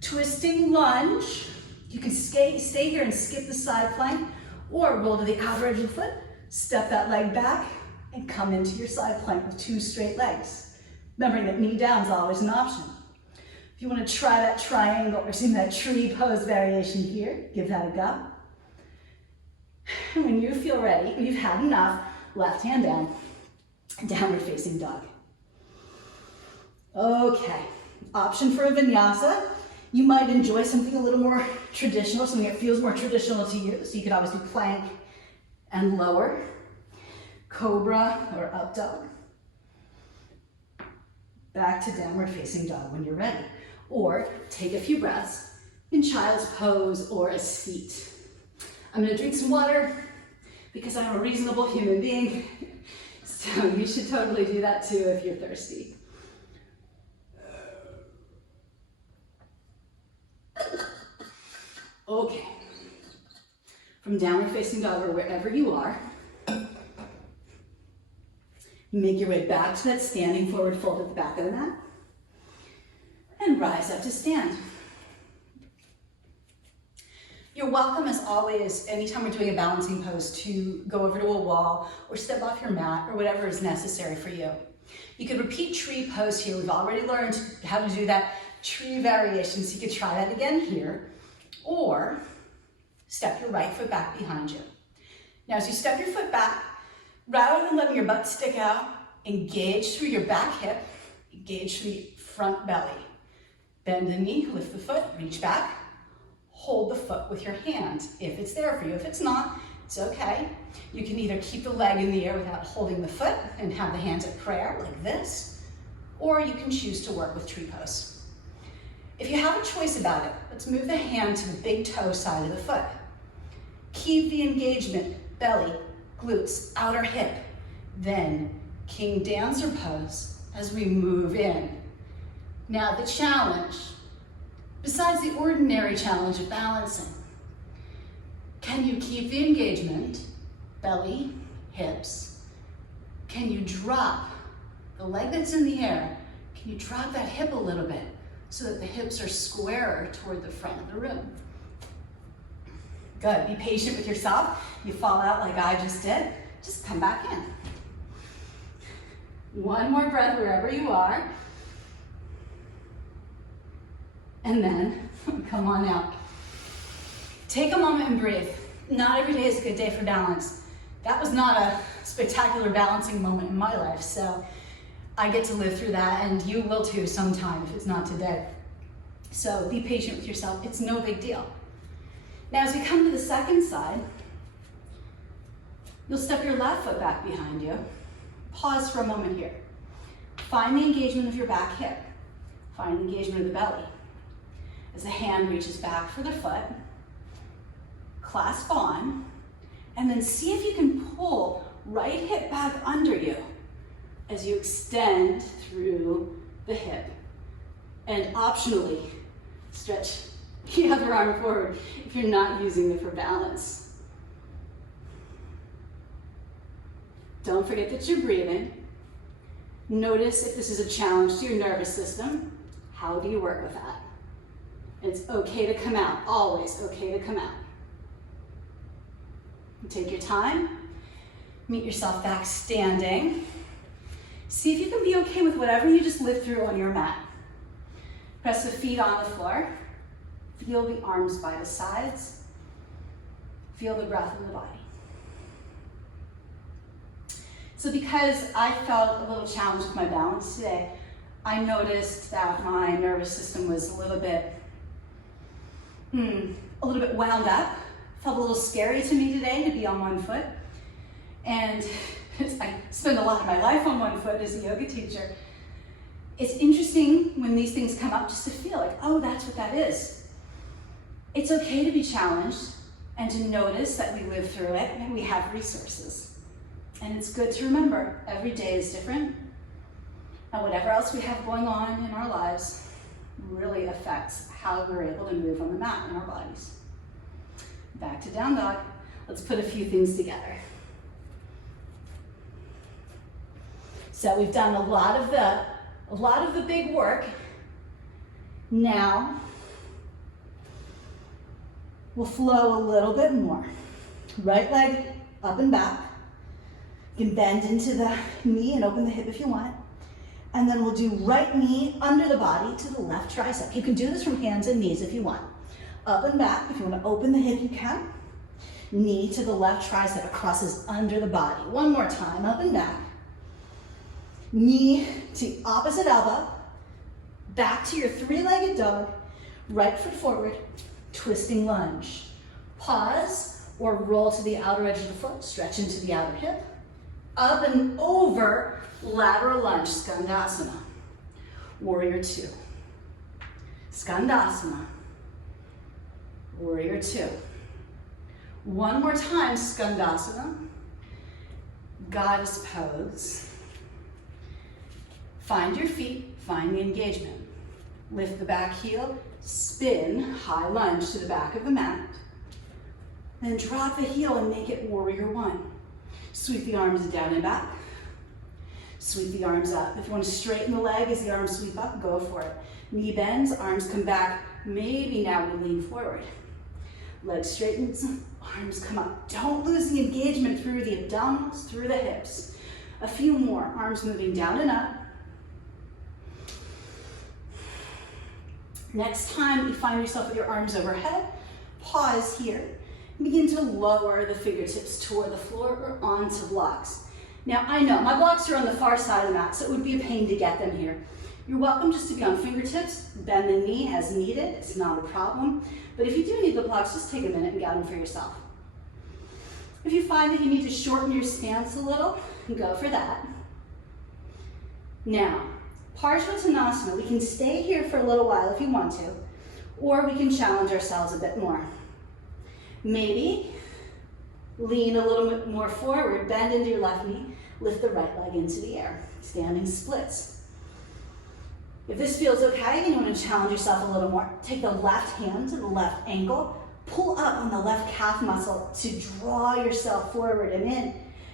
Twisting lunge. You can stay here and skip the side plank or roll to the outer edge of the foot. Step that leg back and come into your side plank with 2 straight legs. Remembering that knee down is always an option. If you want to try that triangle or see that tree pose variation here, give that a go. And when you feel ready, when you've had enough, left hand down, downward facing dog. Okay, option for a vinyasa. You might enjoy something a little more traditional, something that feels more traditional to you. So you could always do plank and lower, cobra or up dog. Back to downward facing dog when you're ready. Or take a few breaths in child's pose or a seat. I'm gonna drink some water because I'm a reasonable human being. So you should totally do that too if you're thirsty. Okay. From downward facing dog or wherever you are, make your way back to that standing forward fold at the back of the mat. And rise up to stand. You're welcome, as always, anytime we're doing a balancing pose, to go over to a wall or step off your mat or whatever is necessary for you. You could repeat tree pose here. We've already learned how to do that tree variation, so you could try that again here. Or step your right foot back behind you. Now, as you step your foot back, rather than letting your butt stick out, engage through your back hip, engage through the front belly. Bend the knee, lift the foot, reach back, hold the foot with your hand if it's there for you. If it's not, it's okay. You can either keep the leg in the air without holding the foot and have the hands at prayer like this, or you can choose to work with tree pose. If you have a choice about it, let's move the hand to the big toe side of the foot. Keep the engagement, belly, glutes, outer hip. Then king dancer pose as we move in. Now the challenge, besides the ordinary challenge of balancing, can you keep the engagement, belly, hips? Can you drop the leg that's in the air? Can you drop that hip a little bit so that the hips are squarer toward the front of the room? Good, be patient with yourself. You fall out like I just did, just come back in. One more breath wherever you are. And then come on out. Take a moment and breathe. Not every day is a good day for balance. That was not a spectacular balancing moment in my life, so I get to live through that, and you will too sometime if it's not today. So be patient with yourself. It's no big deal. Now as we come to the second side, you'll step your left foot back behind you. Pause for a moment here. Find the engagement of your back hip. Find the engagement of the belly. As the hand reaches back for the foot, clasp on, and then see if you can pull right hip back under you as you extend through the hip. And optionally, stretch the other arm forward if you're not using it for balance. Don't forget that you're breathing. Notice if this is a challenge to your nervous system. How do you work with that? It's okay to come out, always okay to come out. Take your time, meet yourself back standing. See if you can be okay with whatever you just lived through on your mat. Press the feet on the floor. Feel the arms by the sides. Feel the breath in the body. So because I felt a little challenged with my balance today, I noticed that my nervous system was a little bit wound up. Felt a little scary to me today to be on one foot. And I spend a lot of my life on one foot as a yoga teacher. It's interesting when these things come up just to feel like, oh, that's what that is. It's okay to be challenged and to notice that we live through it and we have resources. And it's good to remember every day is different. And whatever else we have going on in our lives really affects how we're able to move on the mat in our bodies. Back to down dog. Let's put a few things together. So we've done a lot of the big work. Now we'll flow a little bit more. Right leg up and back. You can bend into the knee and open the hip if you want. And then we'll do right knee under the body to the left tricep. You can do this from hands and knees if you want. Up and back, if you want to open the hip, you can. Knee to the left tricep, it crosses under the body. One more time, up and back. Knee to opposite elbow, back to your three-legged dog, right foot forward, twisting lunge. Pause or roll to the outer edge of the foot, stretch into the outer hip. Up and over, lateral lunge, Skandasana. Warrior two. Skandasana. Warrior two. One more time, Skandasana. Goddess pose. Find your feet, find the engagement. Lift the back heel, spin, high lunge to the back of the mat. Then drop the heel and make it warrior one. Sweep the arms down and back. Sweep the arms up. If you want to straighten the leg as the arms sweep up, go for it. Knee bends, arms come back. Maybe now we lean forward. Leg straightens, arms come up. Don't lose the engagement through the abdominals, through the hips. A few more, arms moving down and up. Next time you find yourself with your arms overhead, pause here. Begin to lower the fingertips toward the floor or onto blocks. Now I know my blocks are on the far side of the mat, so it would be a pain to get them here. You're welcome just to be on fingertips, bend the knee as needed, it's not a problem. But if you do need the blocks, just take a minute and get them for yourself. If you find that you need to shorten your stance a little, go for that. Now, Parsvottanasana, we can stay here for a little while if you want to, or we can challenge ourselves a bit more. Maybe lean a little bit more forward, bend into your left knee, lift the right leg into the air, standing splits. If this feels okay and you want to challenge yourself a little more, take the left hand to the left ankle, pull up on the left calf muscle to draw yourself forward and in.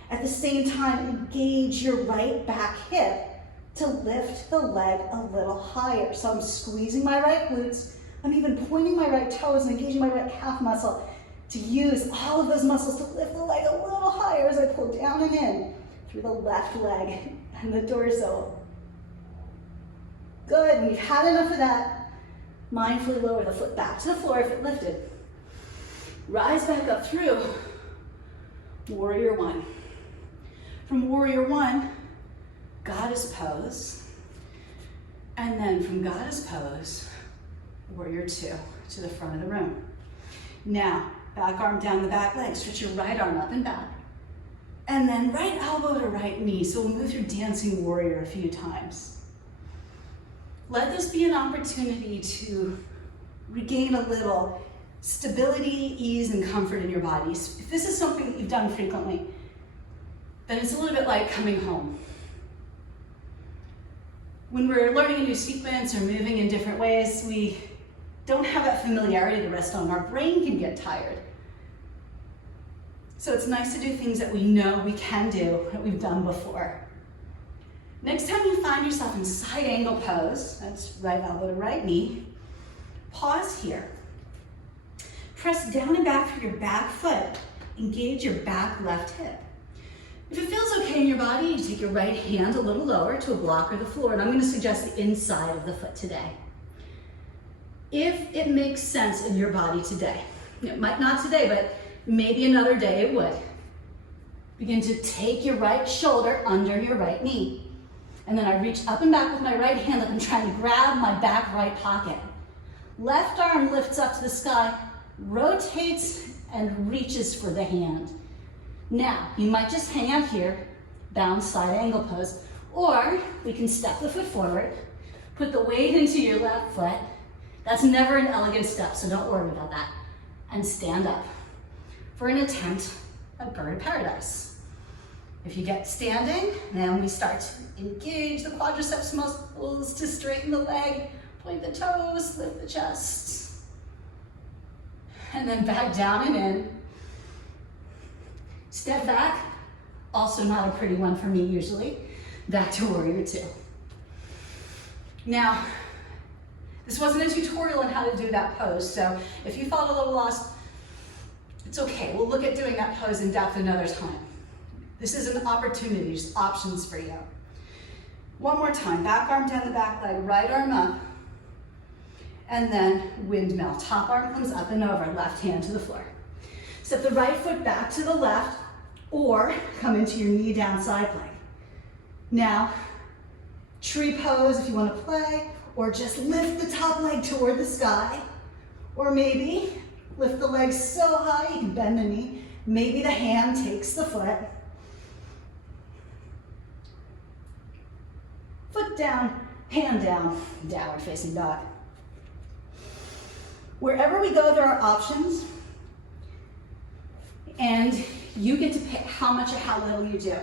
At the same time, engage your right back hip to lift the leg a little higher. So I'm squeezing my right glutes, I'm even pointing my right toes and engaging my right calf muscle to use all of those muscles to lift the leg a little higher as I pull down and in through the left leg and the torso. Good, when you've had enough of that, mindfully lower the foot back to the floor if it lifted. Rise back up through warrior one. From warrior one, goddess pose. And then from goddess pose, warrior two to the front of the room. Now, back arm down the back leg, stretch your right arm up and back. And then right elbow to right knee. So we'll move through dancing warrior a few times. Let this be an opportunity to regain a little stability, ease, and comfort in your bodies. If this is something that you've done frequently, then it's a little bit like coming home. When we're learning a new sequence or moving in different ways, we don't have that familiarity to rest on. Our brain can get tired. So it's nice to do things that we know we can do, that we've done before. Next time you find yourself in side angle pose, that's right elbow to right knee, pause here. Press down and back through your back foot. Engage your back left hip. If it feels okay in your body, you take your right hand a little lower to a block or the floor, and I'm going to suggest the inside of the foot today. If it makes sense in your body today, it might not today, but maybe another day it would. Begin to take your right shoulder under your right knee. And then I reach up and back with my right hand like I'm trying to grab my back right pocket. Left arm lifts up to the sky, rotates and reaches for the hand. Now, you might just hang out here, bounce side angle pose, or we can step the foot forward, put the weight into your left foot. That's never an elegant step, so don't worry about that. And stand up for an attempt at bird of paradise. If you get standing, then we start to engage the quadriceps muscles to straighten the leg, point the toes, lift the chest. And then back down and in. Step back, also not a pretty one for me usually. Back to warrior two. Now, this wasn't a tutorial on how to do that pose, so if you felt a little lost, it's okay. We'll look at doing that pose in depth another time. This is an opportunity, just options for you. One more time, back arm down the back leg, right arm up. And then windmill. Top arm comes up and over, left hand to the floor. Step the right foot back to the left or come into your knee down side plank. Now, tree pose if you want to play, or just lift the top leg toward the sky. Or maybe lift the leg so high you can bend the knee. Maybe the hand takes the foot. Foot down, hand down, downward facing dog. Wherever we go, there are options, and you get to pick how much or how little you do.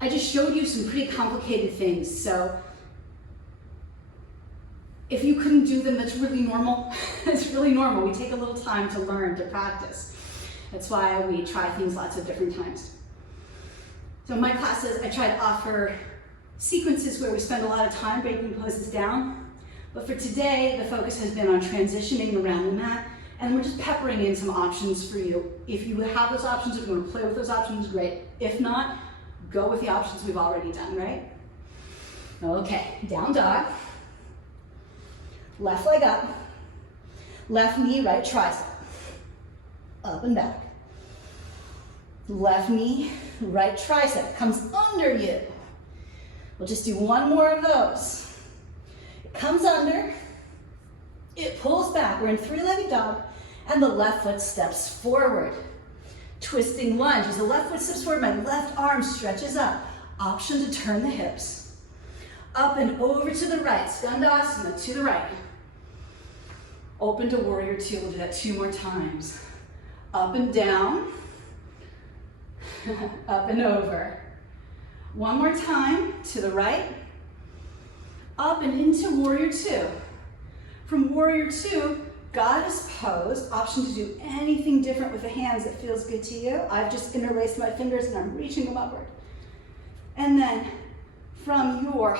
I just showed you some pretty complicated things, so if you couldn't do them, that's really normal. It's really normal. We take a little time to learn, to practice. That's why we try things lots of different times. So in my classes, I try to offer sequences where we spend a lot of time breaking poses down. But for today, the focus has been on transitioning around the mat, and we're just peppering in some options for you. If you have those options, if you want to play with those options, great. If not, go with the options we've already done, right? Okay, down dog. Left leg up. Left knee, right tricep. Up and back. Left knee, right tricep comes under you. We'll just do one more of those. It comes under, it pulls back. We're in three-legged dog, and the left foot steps forward. Twisting lunge. As the left foot steps forward, my left arm stretches up. Option to turn the hips. Up and over to the right. Skandasana to the right. Open to warrior two. We'll do that 2 more times. Up and down. Up and over. One more time to the right. Up and into warrior two. From warrior two, goddess pose. Option to do anything different with the hands that feels good to you. I've just interlaced my fingers and I'm reaching them upward. And then from your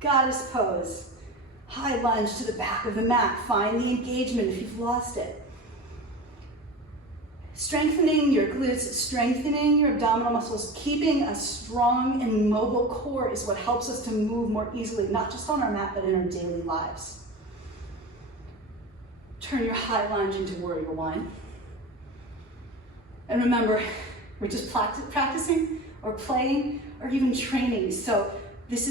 goddess pose, high lunge to the back of the mat. Find the engagement if you've lost it. Strengthening your glutes, strengthening your abdominal muscles, keeping a strong and mobile core is what helps us to move more easily, not just on our mat, but in our daily lives. Turn your high lunge into warrior one. And remember, we're just practicing or playing or even training. So this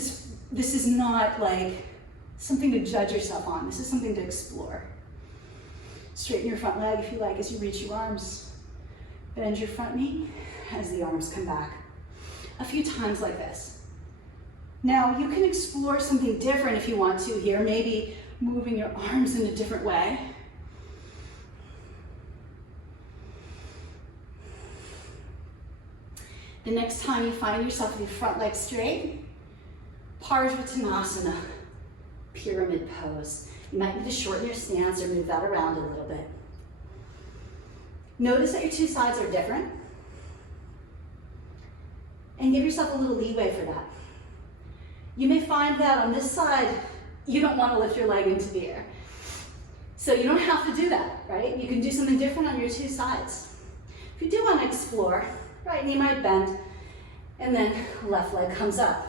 is not like something to judge yourself on. This is something to explore. Straighten your front leg if you like as you reach your arms. Bend your front knee as the arms come back. A few times like this. Now you can explore something different if you want to here, maybe moving your arms in a different way. The next time you find yourself with your front leg straight, Parsvattanasana, pyramid pose. You might need to shorten your stance or move that around a little bit. Notice that your two sides are different. And give yourself a little leeway for that. You may find that on this side, you don't want to lift your leg into the air. So you don't have to do that, right? You can do something different on your two sides. If you do want to explore, right knee might bend, and then left leg comes up.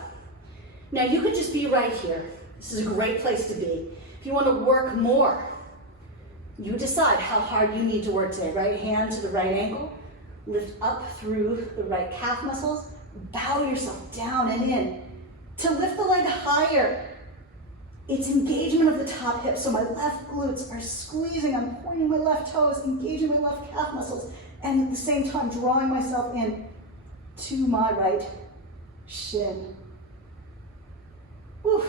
Now you could just be right here. This is a great place to be. If you want to work more, you decide how hard you need to work today. Right hand to the right ankle, lift up through the right calf muscles, bow yourself down and in. To lift the leg higher, it's engagement of the top hip. So my left glutes are squeezing, I'm pointing my left toes, engaging my left calf muscles, and at the same time drawing myself in to my right shin. Whew.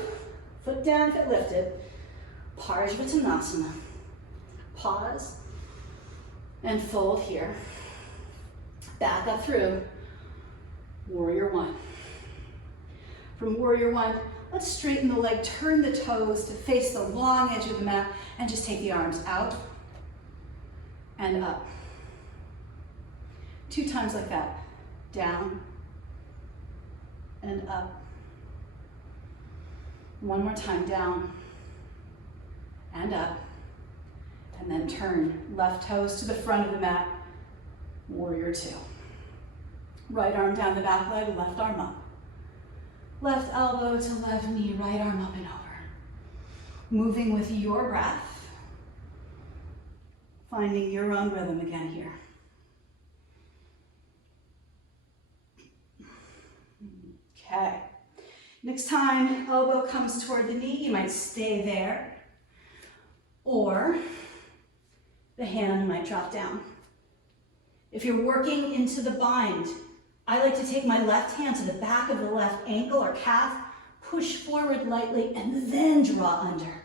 Foot down, foot lifted. Parsvattanasana. Pause and fold here. Back up through warrior one. From warrior one, let's straighten the leg, turn the toes to face the long edge of the mat, and just take the arms out and up. 2 times like that. Down and up. One more time, down and up. And then turn left toes to the front of the mat, warrior two. Right arm down the back leg, left arm up. Left elbow to left knee, right arm up and over. Moving with your breath. Finding your own rhythm again here. Okay. Next time elbow comes toward the knee, you might stay there. Or the hand might drop down. If you're working into the bind, I like to take my left hand to the back of the left ankle or calf, push forward lightly, and then draw under.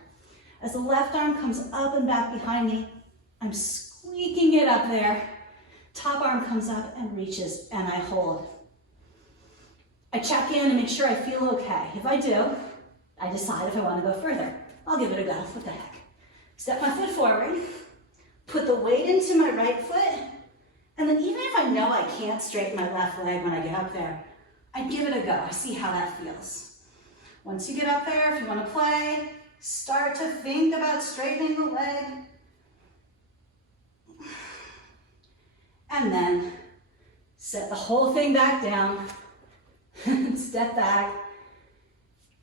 As the left arm comes up and back behind me, I'm squeaking it up there. Top arm comes up and reaches, and I hold. I check in and make sure I feel okay. If I do, I decide if I want to go further. I'll give it a go. What the heck? Step my foot forward, put the weight into my right foot, and then even if I know I can't straighten my left leg when I get up there, I give it a go. I see how that feels. Once you get up there, if you want to play, start to think about straightening the leg. And then set the whole thing back down, step back,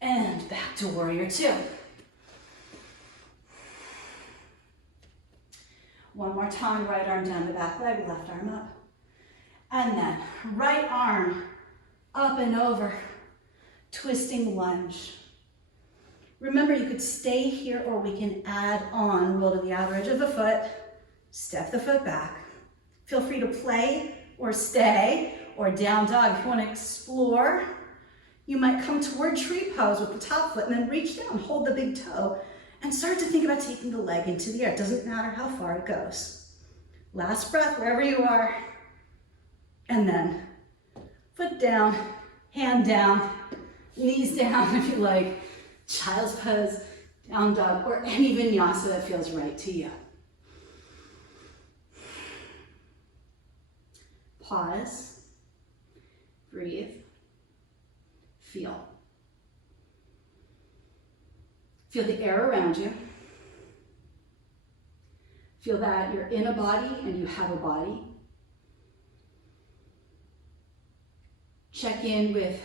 and back to warrior two. One more time, right arm down the back leg, left arm up. And then right arm up and over, twisting lunge. Remember, you could stay here or we can add on, roll to the outer edge of the foot, step the foot back. Feel free to play or stay or down dog. If you want to explore, you might come toward tree pose with the top foot and then reach down, hold the big toe, and start to think about taking the leg into the air. It doesn't matter how far it goes. Last breath, wherever you are. And then foot down, hand down, knees down if you like, child's pose, down dog, or any vinyasa that feels right to you. Pause, breathe, feel. Feel the air around you. Feel that you're in a body and you have a body. Check in with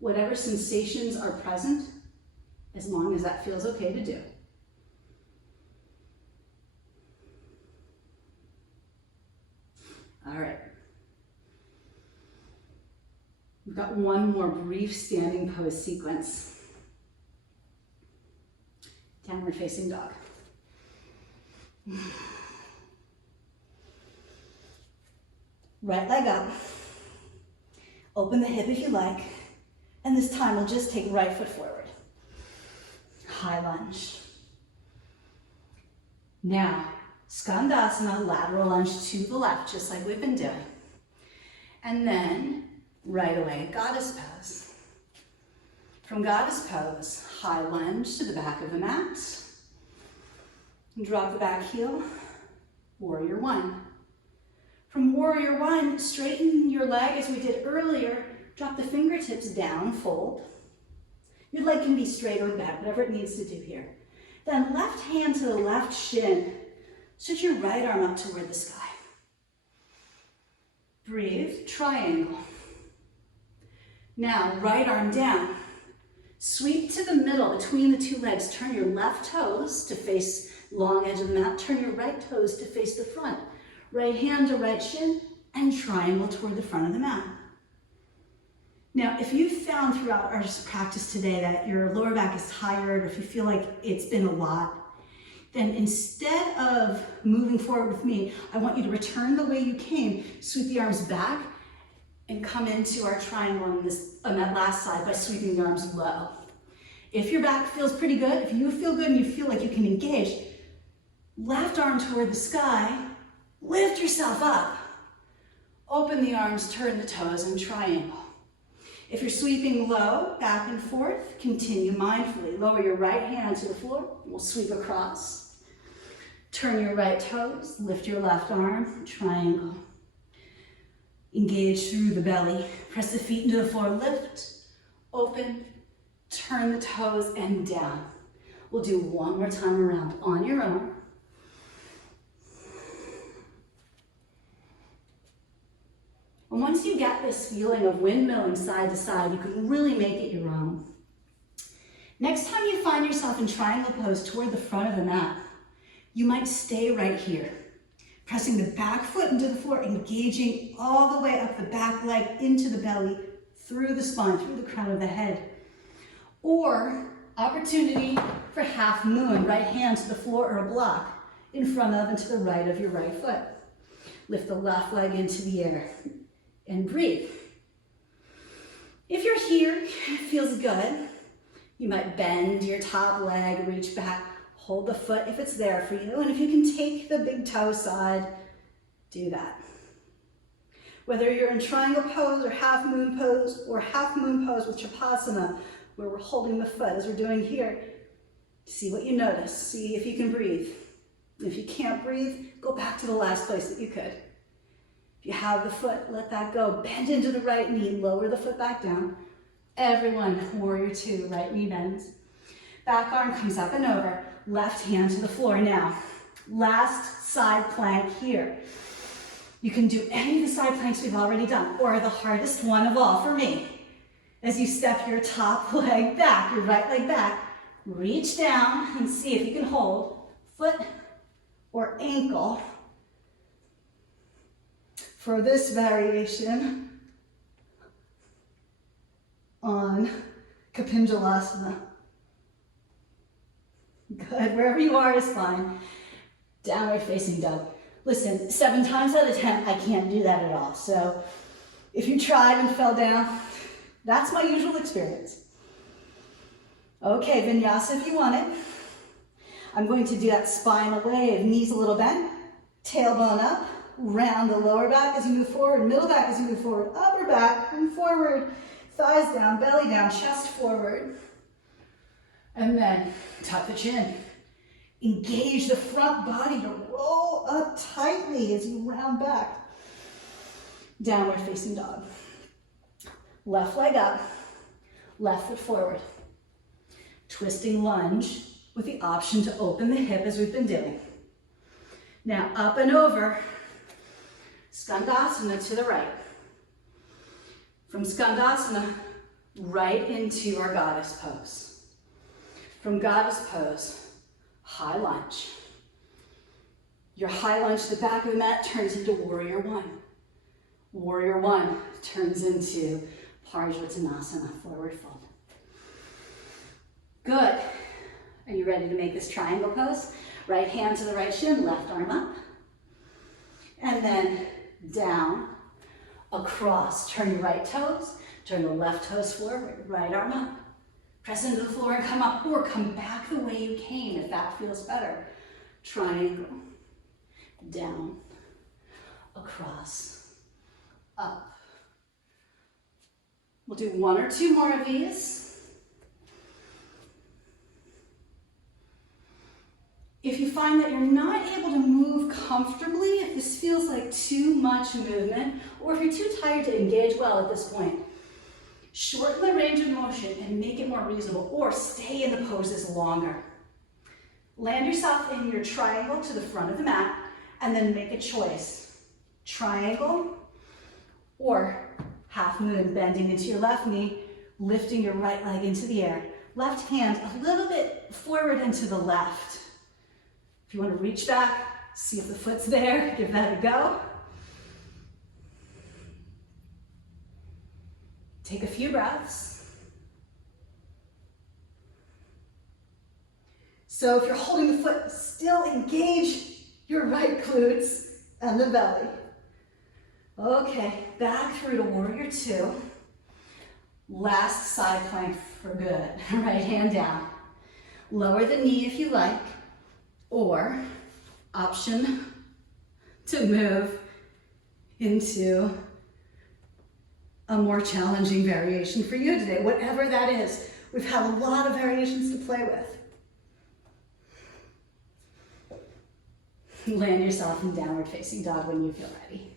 whatever sensations are present, as long as that feels okay to do. All right. We've got one more brief standing pose sequence. Downward facing dog. Right leg up. Open the hip if you like. And this time we'll just take right foot forward. High lunge. Now, Skandasana, lateral lunge to the left, just like we've been doing. And then, right away, goddess pose. From goddess pose, high lunge to the back of the mat. Drop the back heel, warrior one. From warrior one, straighten your leg as we did earlier. Drop the fingertips down, fold. Your leg can be straight or bent, whatever it needs to do here. Then left hand to the left shin. Stretch your right arm up toward the sky. Breathe, triangle. Now, right arm down. Sweep to the middle between the two legs. Turn your left toes to face long edge of the mat. Turn your right toes to face the front. Right hand to right shin and triangle toward the front of the mat. Now, if you found throughout our practice today that your lower back is tired, or if you feel like it's been a lot, then instead of moving forward with me, I want you to return the way you came, sweep the arms back, and come into our triangle on that last side by sweeping the arms low. If your back feels pretty good, if you feel good and you feel like you can engage, left arm toward the sky, lift yourself up. Open the arms, turn the toes, and triangle. If you're sweeping low, back and forth, continue mindfully. Lower your right hand to the floor, we'll sweep across. Turn your right toes, lift your left arm, triangle. Engage through the belly. Press the feet into the floor, lift, open, turn the toes, and down. We'll do one more time around on your own. And once you get this feeling of windmilling side to side, you can really make it your own. Next time you find yourself in triangle pose toward the front of the mat, you might stay right here, pressing the back foot into the floor, engaging all the way up the back leg into the belly, through the spine, through the crown of the head. Or opportunity for half moon, right hand to the floor or a block in front of and to the right of your right foot. Lift the left leg into the air and breathe. If you're here, it feels good. You might bend your top leg, reach back, hold the foot if it's there for you. And if you can take the big toe side, do that. Whether you're in triangle pose or half moon pose with Chapasana, where we're holding the foot as we're doing here, see what you notice. See if you can breathe. If you can't breathe, go back to the last place that you could. If you have the foot, let that go. Bend into the right knee, lower the foot back down. Everyone, warrior two, right knee bends. Back arm comes up and over, left hand to the floor. Now, last side plank here. You can do any of the side planks we've already done, or the hardest one of all for me. As you step your top leg back, your right leg back, reach down and see if you can hold foot or ankle for this variation on Kapinjalasana. Good, wherever you are is fine. Downward facing dog. Listen, 7 times out of 10, I can't do that at all. So if you tried and fell down, that's my usual experience. Okay, Vinyasa if you want it. I'm going to do that spinal wave, knees a little bent, tailbone up, round the lower back as you move forward, middle back as you move forward, upper back and forward, thighs down, belly down, chest forward. And then tuck the chin. Engage the front body to roll up tightly as you round back. Downward facing dog. Left leg up, left foot forward. Twisting lunge with the option to open the hip as we've been doing. Now up and over, Skandasana to the right. From Skandasana, right into our goddess pose. From goddess pose, high lunge. Your high lunge to the back of the mat turns into warrior one. Warrior one turns into Parsvottanasana, forward fold. Good. Are you ready to make this triangle pose? Right hand to the right shin, left arm up. And then down, across. Turn your right toes, turn the left toes forward, right arm up. Press into the floor and come up, or come back the way you came if that feels better. Triangle, down, across, up. We'll do 1 or 2 more of these. If you find that you're not able to move comfortably, if this feels like too much movement, or if you're too tired to engage well at this point, shorten the range of motion and make it more reasonable, or stay in the poses longer. Land yourself in your triangle to the front of the mat, and then make a choice. Triangle, or half moon, bending into your left knee, lifting your right leg into the air. Left hand a little bit forward and to the left. If you want to reach back, see if the foot's there, give that a go. Take a few breaths. So if you're holding the foot, still engage your right glutes and the belly. Okay, back through to warrior two. Last side plank for good. Right hand down. Lower the knee if you like, or option to move into a more challenging variation for you today, whatever that is. We've had a lot of variations to play with. Land yourself in downward facing dog when you feel ready.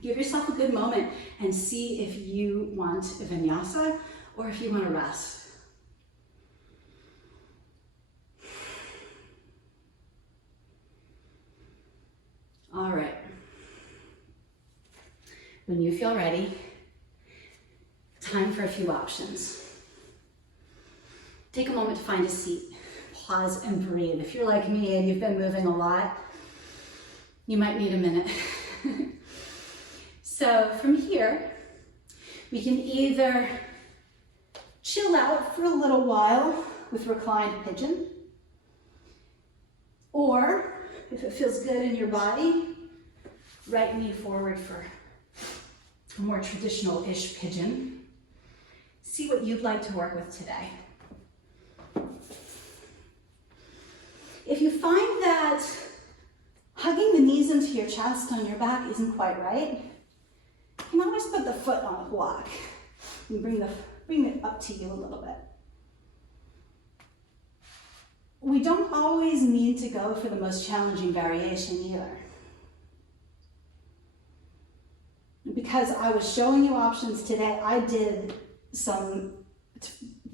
Give yourself a good moment and see if you want a vinyasa or if you want to rest. All right, When you feel ready, time for a few options. Take a moment to find a seat. Pause and breathe. If you're like me and you've been moving a lot, you might need a minute. So from here, we can either chill out for a little while with reclined pigeon, or if it feels good in your body, right knee forward for a more traditional-ish pigeon. See what you'd like to work with today. If you find that hugging the knees into your chest on your back isn't quite right, you can always put the foot on a block and bring it up to you a little bit. We don't always need to go for the most challenging variation either. Because I was showing you options today, I did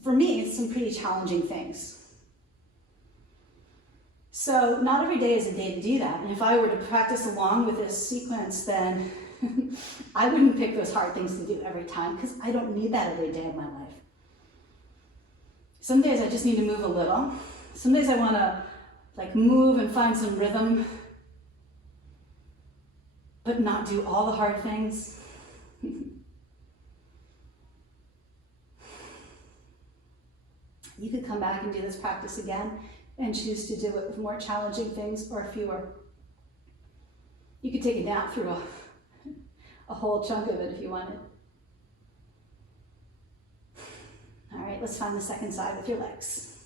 for me, some pretty challenging things. So not every day is a day to do that. And if I were to practice along with this sequence, then I wouldn't pick those hard things to do every time because I don't need that every day of my life. Some days I just need to move a little. Some days I want to move and find some rhythm, but not do all the hard things. You could come back and do this practice again and choose to do it with more challenging things or fewer. You could take a nap through a whole chunk of it if you wanted. All right, let's find the second side with your legs.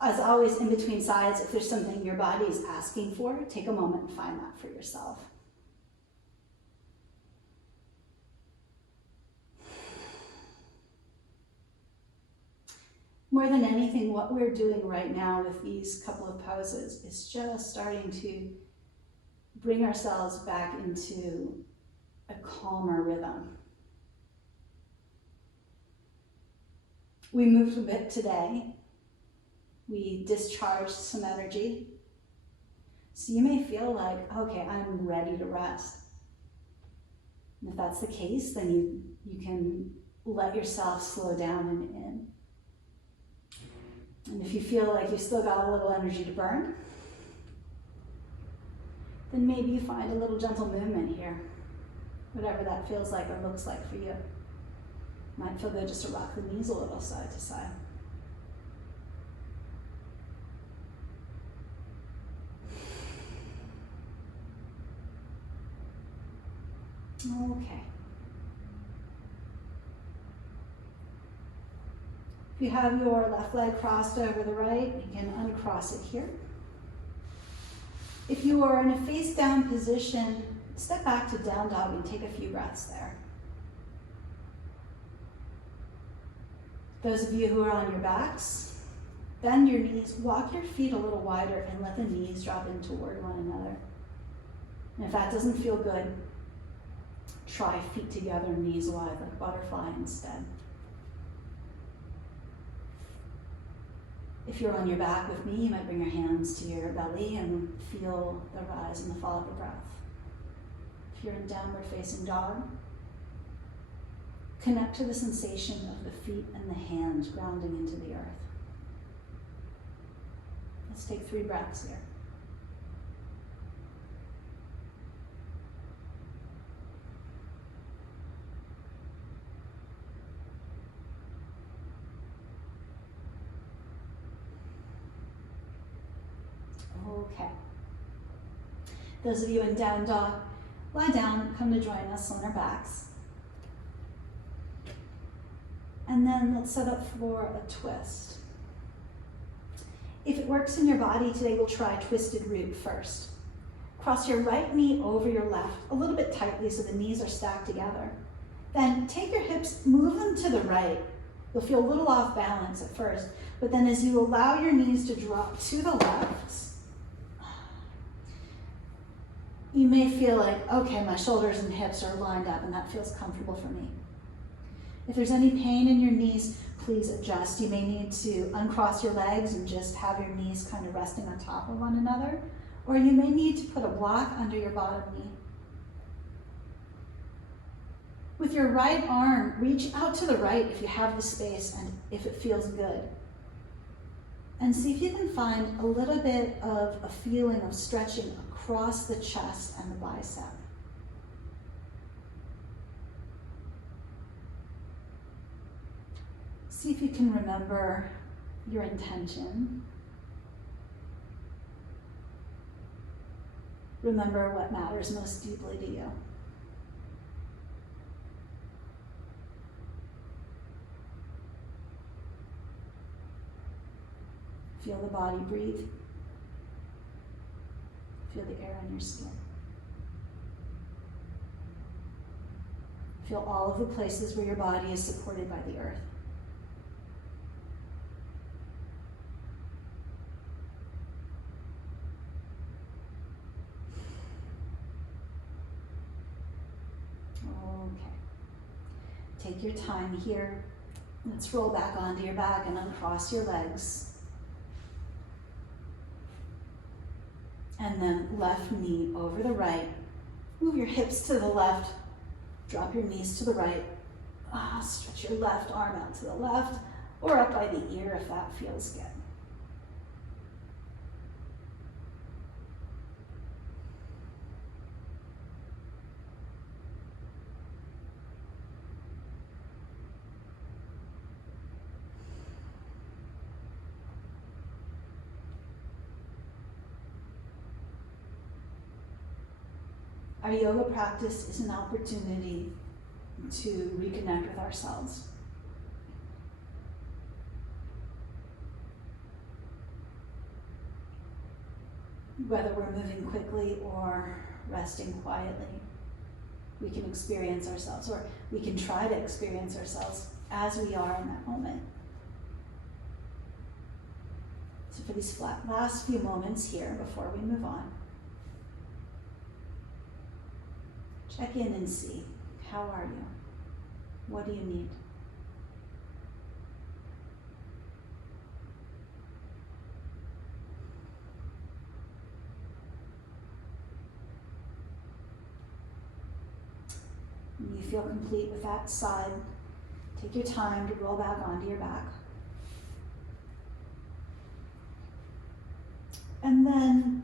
As always, in between sides, if there's something your body is asking for, take a moment and find that for yourself. More than anything, what we're doing right now with these couple of poses is just starting to bring ourselves back into a calmer rhythm. We moved a bit today. We discharged some energy. So you may feel like, okay, I'm ready to rest. And if that's the case, then you can let yourself slow down and in. And if you feel like you've still got a little energy to burn, then maybe you find a little gentle movement here, whatever that feels like or looks like for you. Might feel good just to rock the knees a little side to side. Okay. If you have your left leg crossed over the right, you can uncross it here. If you are in a face down position, step back to down dog and take a few breaths there. Those of you who are on your backs, bend your knees, walk your feet a little wider and let the knees drop in toward one another. And if that doesn't feel good, try feet together, knees wide, like butterfly instead. If you're on your back with me, you might bring your hands to your belly and feel the rise and the fall of the breath. If you're in downward facing dog, connect to the sensation of the feet and the hands grounding into the earth. Let's take 3 breaths here. Okay. Those of you in down dog, lie down, come to join us on our backs. And then let's set up for a twist. If it works in your body today, we'll try twisted root first. Cross your right knee over your left, a little bit tightly so the knees are stacked together. Then take your hips, move them to the right. You'll feel a little off balance at first, but then as you allow your knees to drop to the left, you may feel like, okay, my shoulders and hips are lined up and that feels comfortable for me. If there's any pain in your knees, please adjust. You may need to uncross your legs and just have your knees kind of resting on top of one another, Or you may need to put a block under your bottom knee. With your right arm, reach out to the right if you have the space and if it feels good. And see if you can find a little bit of a feeling of stretching across the chest and the bicep. See if you can remember your intention. Remember what matters most deeply to you. Feel the body breathe. Feel the air on your skin. Feel all of the places where your body is supported by the earth. Okay. Take your time here. Let's roll back onto your back and uncross your legs. And then left knee over the right. Move your hips to the left. Drop your knees to the right. Stretch your left arm out to the left or up by the ear if that feels good. Our yoga practice is an opportunity to reconnect with ourselves. Whether we're moving quickly or resting quietly, we can experience ourselves, or we can try to experience ourselves as we are in that moment. So for these last few moments here before we move on, check in and see, how are you? What do you need? When you feel complete with that side, take your time to roll back onto your back. And then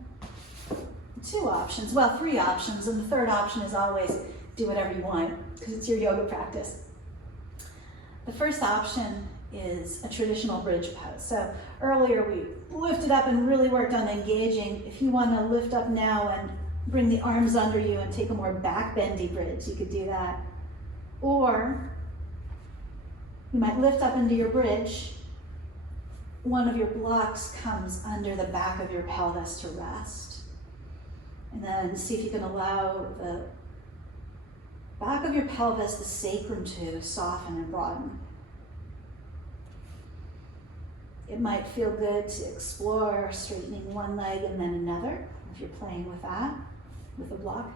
three options, and the third option is always do whatever you want because it's your yoga practice. The first option is a traditional bridge pose. So earlier we lifted up and really worked on engaging. If you want to lift up now and bring the arms under you and take a more back bendy bridge, you could do that. Or you might lift up into your bridge. One of your blocks comes under the back of your pelvis to rest. And then see if you can allow the back of your pelvis, the sacrum, to soften and broaden. It might feel good to explore straightening one leg and then another, if you're playing with that, with a block.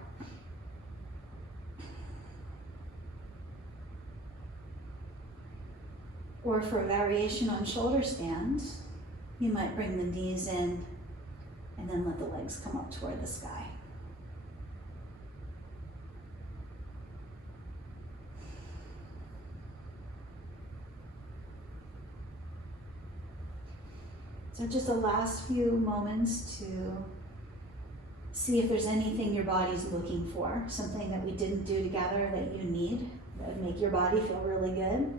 Or for a variation on shoulder stand, you might bring the knees in and then let the legs come up toward the sky. So just the last few moments to see if there's anything your body's looking for, something that we didn't do together that you need, that would make your body feel really good.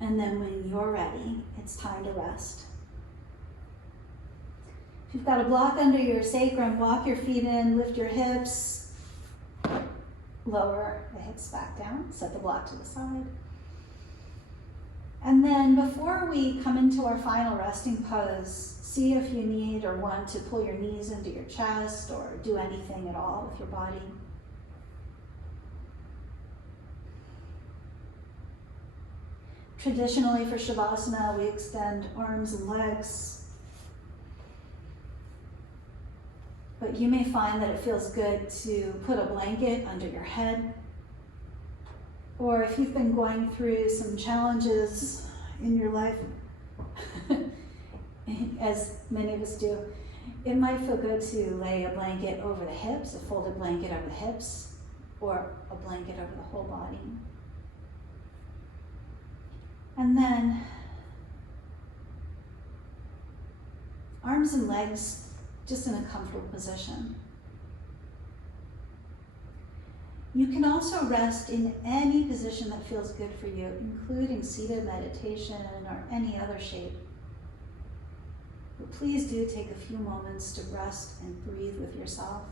And then when you're ready, it's time to rest. If you've got a block under your sacrum, walk your feet in, lift your hips, lower the hips back down, set the block to the side. And then before we come into our final resting pose, see if you need or want to pull your knees into your chest or do anything at all with your body. Traditionally for Shavasana, we extend arms and legs But you may find that it feels good to put a blanket under your head, or if you've been going through some challenges in your life, as many of us do, it might feel good to lay a blanket over the hips, a folded blanket over the hips, or a blanket over the whole body. And then arms and legs just in a comfortable position. You can also rest in any position that feels good for you, including seated meditation or any other shape. But please do take a few moments to rest and breathe with yourself,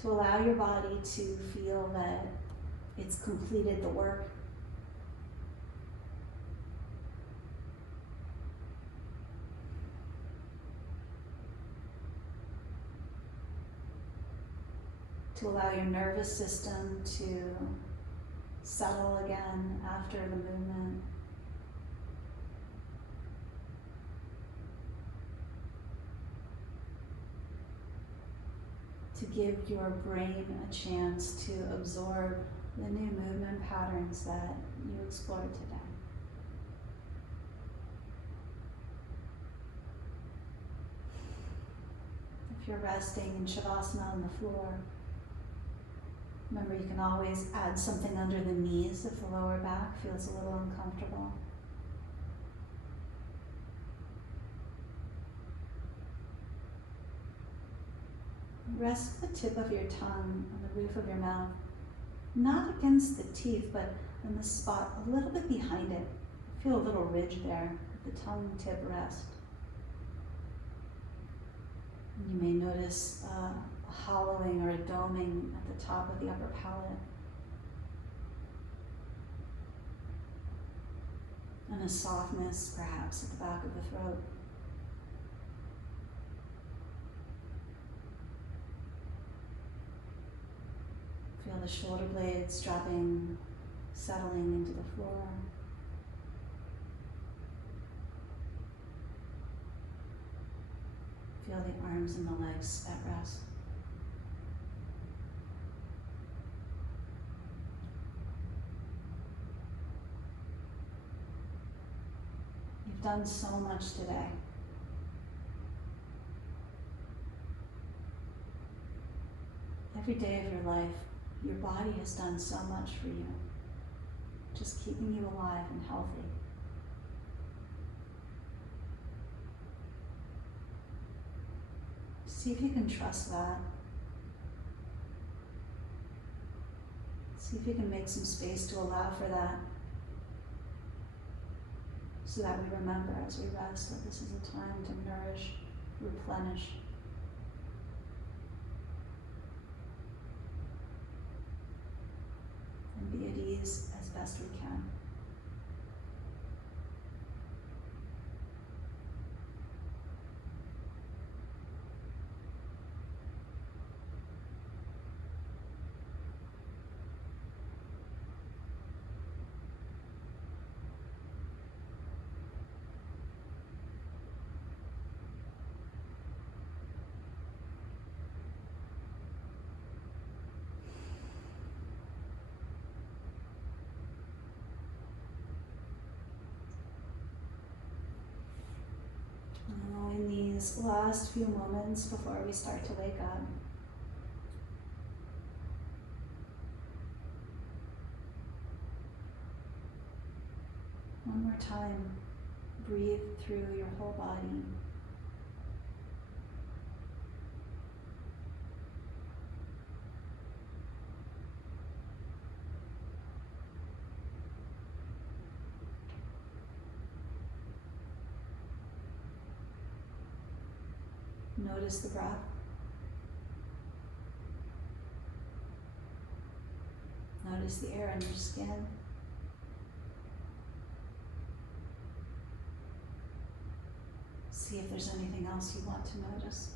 to allow your body to feel that it's completed the work. To allow your nervous system to settle again after the movement. To give your brain a chance to absorb the new movement patterns that you explored today. If you're resting in Shavasana on the floor, remember, you can always add something under the knees if the lower back feels a little uncomfortable. Rest the tip of your tongue on the roof of your mouth, not against the teeth, but in the spot a little bit behind it. Feel a little ridge there at the tongue tip rest. And you may notice a hollowing or a doming at the top of the upper palate. And a softness, perhaps, at the back of the throat. Feel the shoulder blades dropping, settling into the floor. Feel the arms and the legs at rest. You've done so much today. Every day of your life, your body has done so much for you, just keeping you alive and healthy. See if you can trust that. See if you can make some space to allow for that, so that we remember as we rest that this is a time to nourish, replenish, and be at ease as best we can. Now, in these last few moments before we start to wake up, one more time, breathe through your whole body. Notice the breath. Notice the air in your skin. See if there's anything else you want to notice.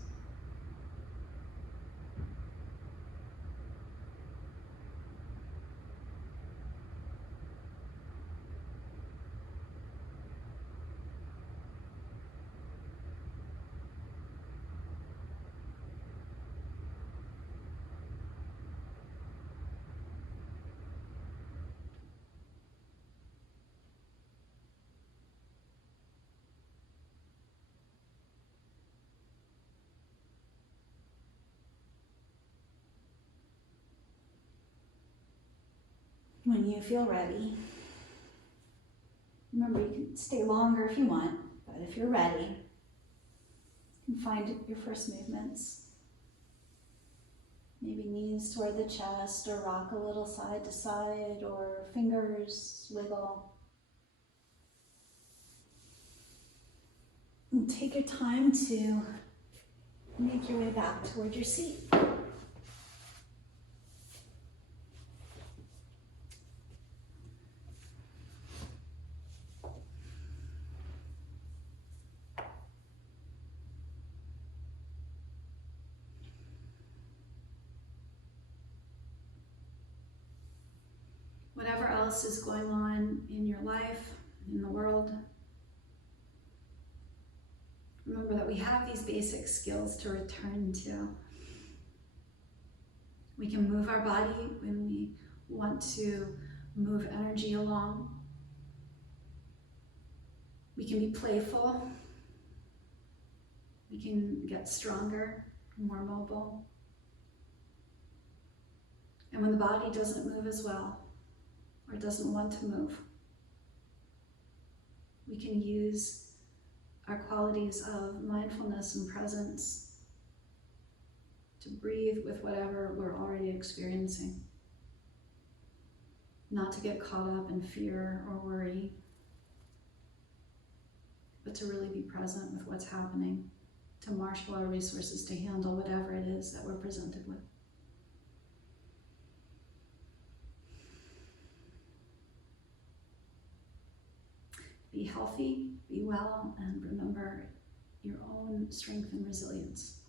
When you feel ready, remember you can stay longer if you want, but if you're ready, you can find your first movements. Maybe knees toward the chest, or rock a little side to side, or fingers wiggle. And take your time to make your way back toward your seat. Whatever else is going on in your life, in the world, remember that we have these basic skills to return to. We can move our body when we want to move energy along. We can be playful. We can get stronger, more mobile. And when the body doesn't move as well, or doesn't want to move, we can use our qualities of mindfulness and presence to breathe with whatever we're already experiencing. Not to get caught up in fear or worry, but to really be present with what's happening, to marshal our resources to handle whatever it is that we're presented with. Be healthy, be well, and remember your own strength and resilience.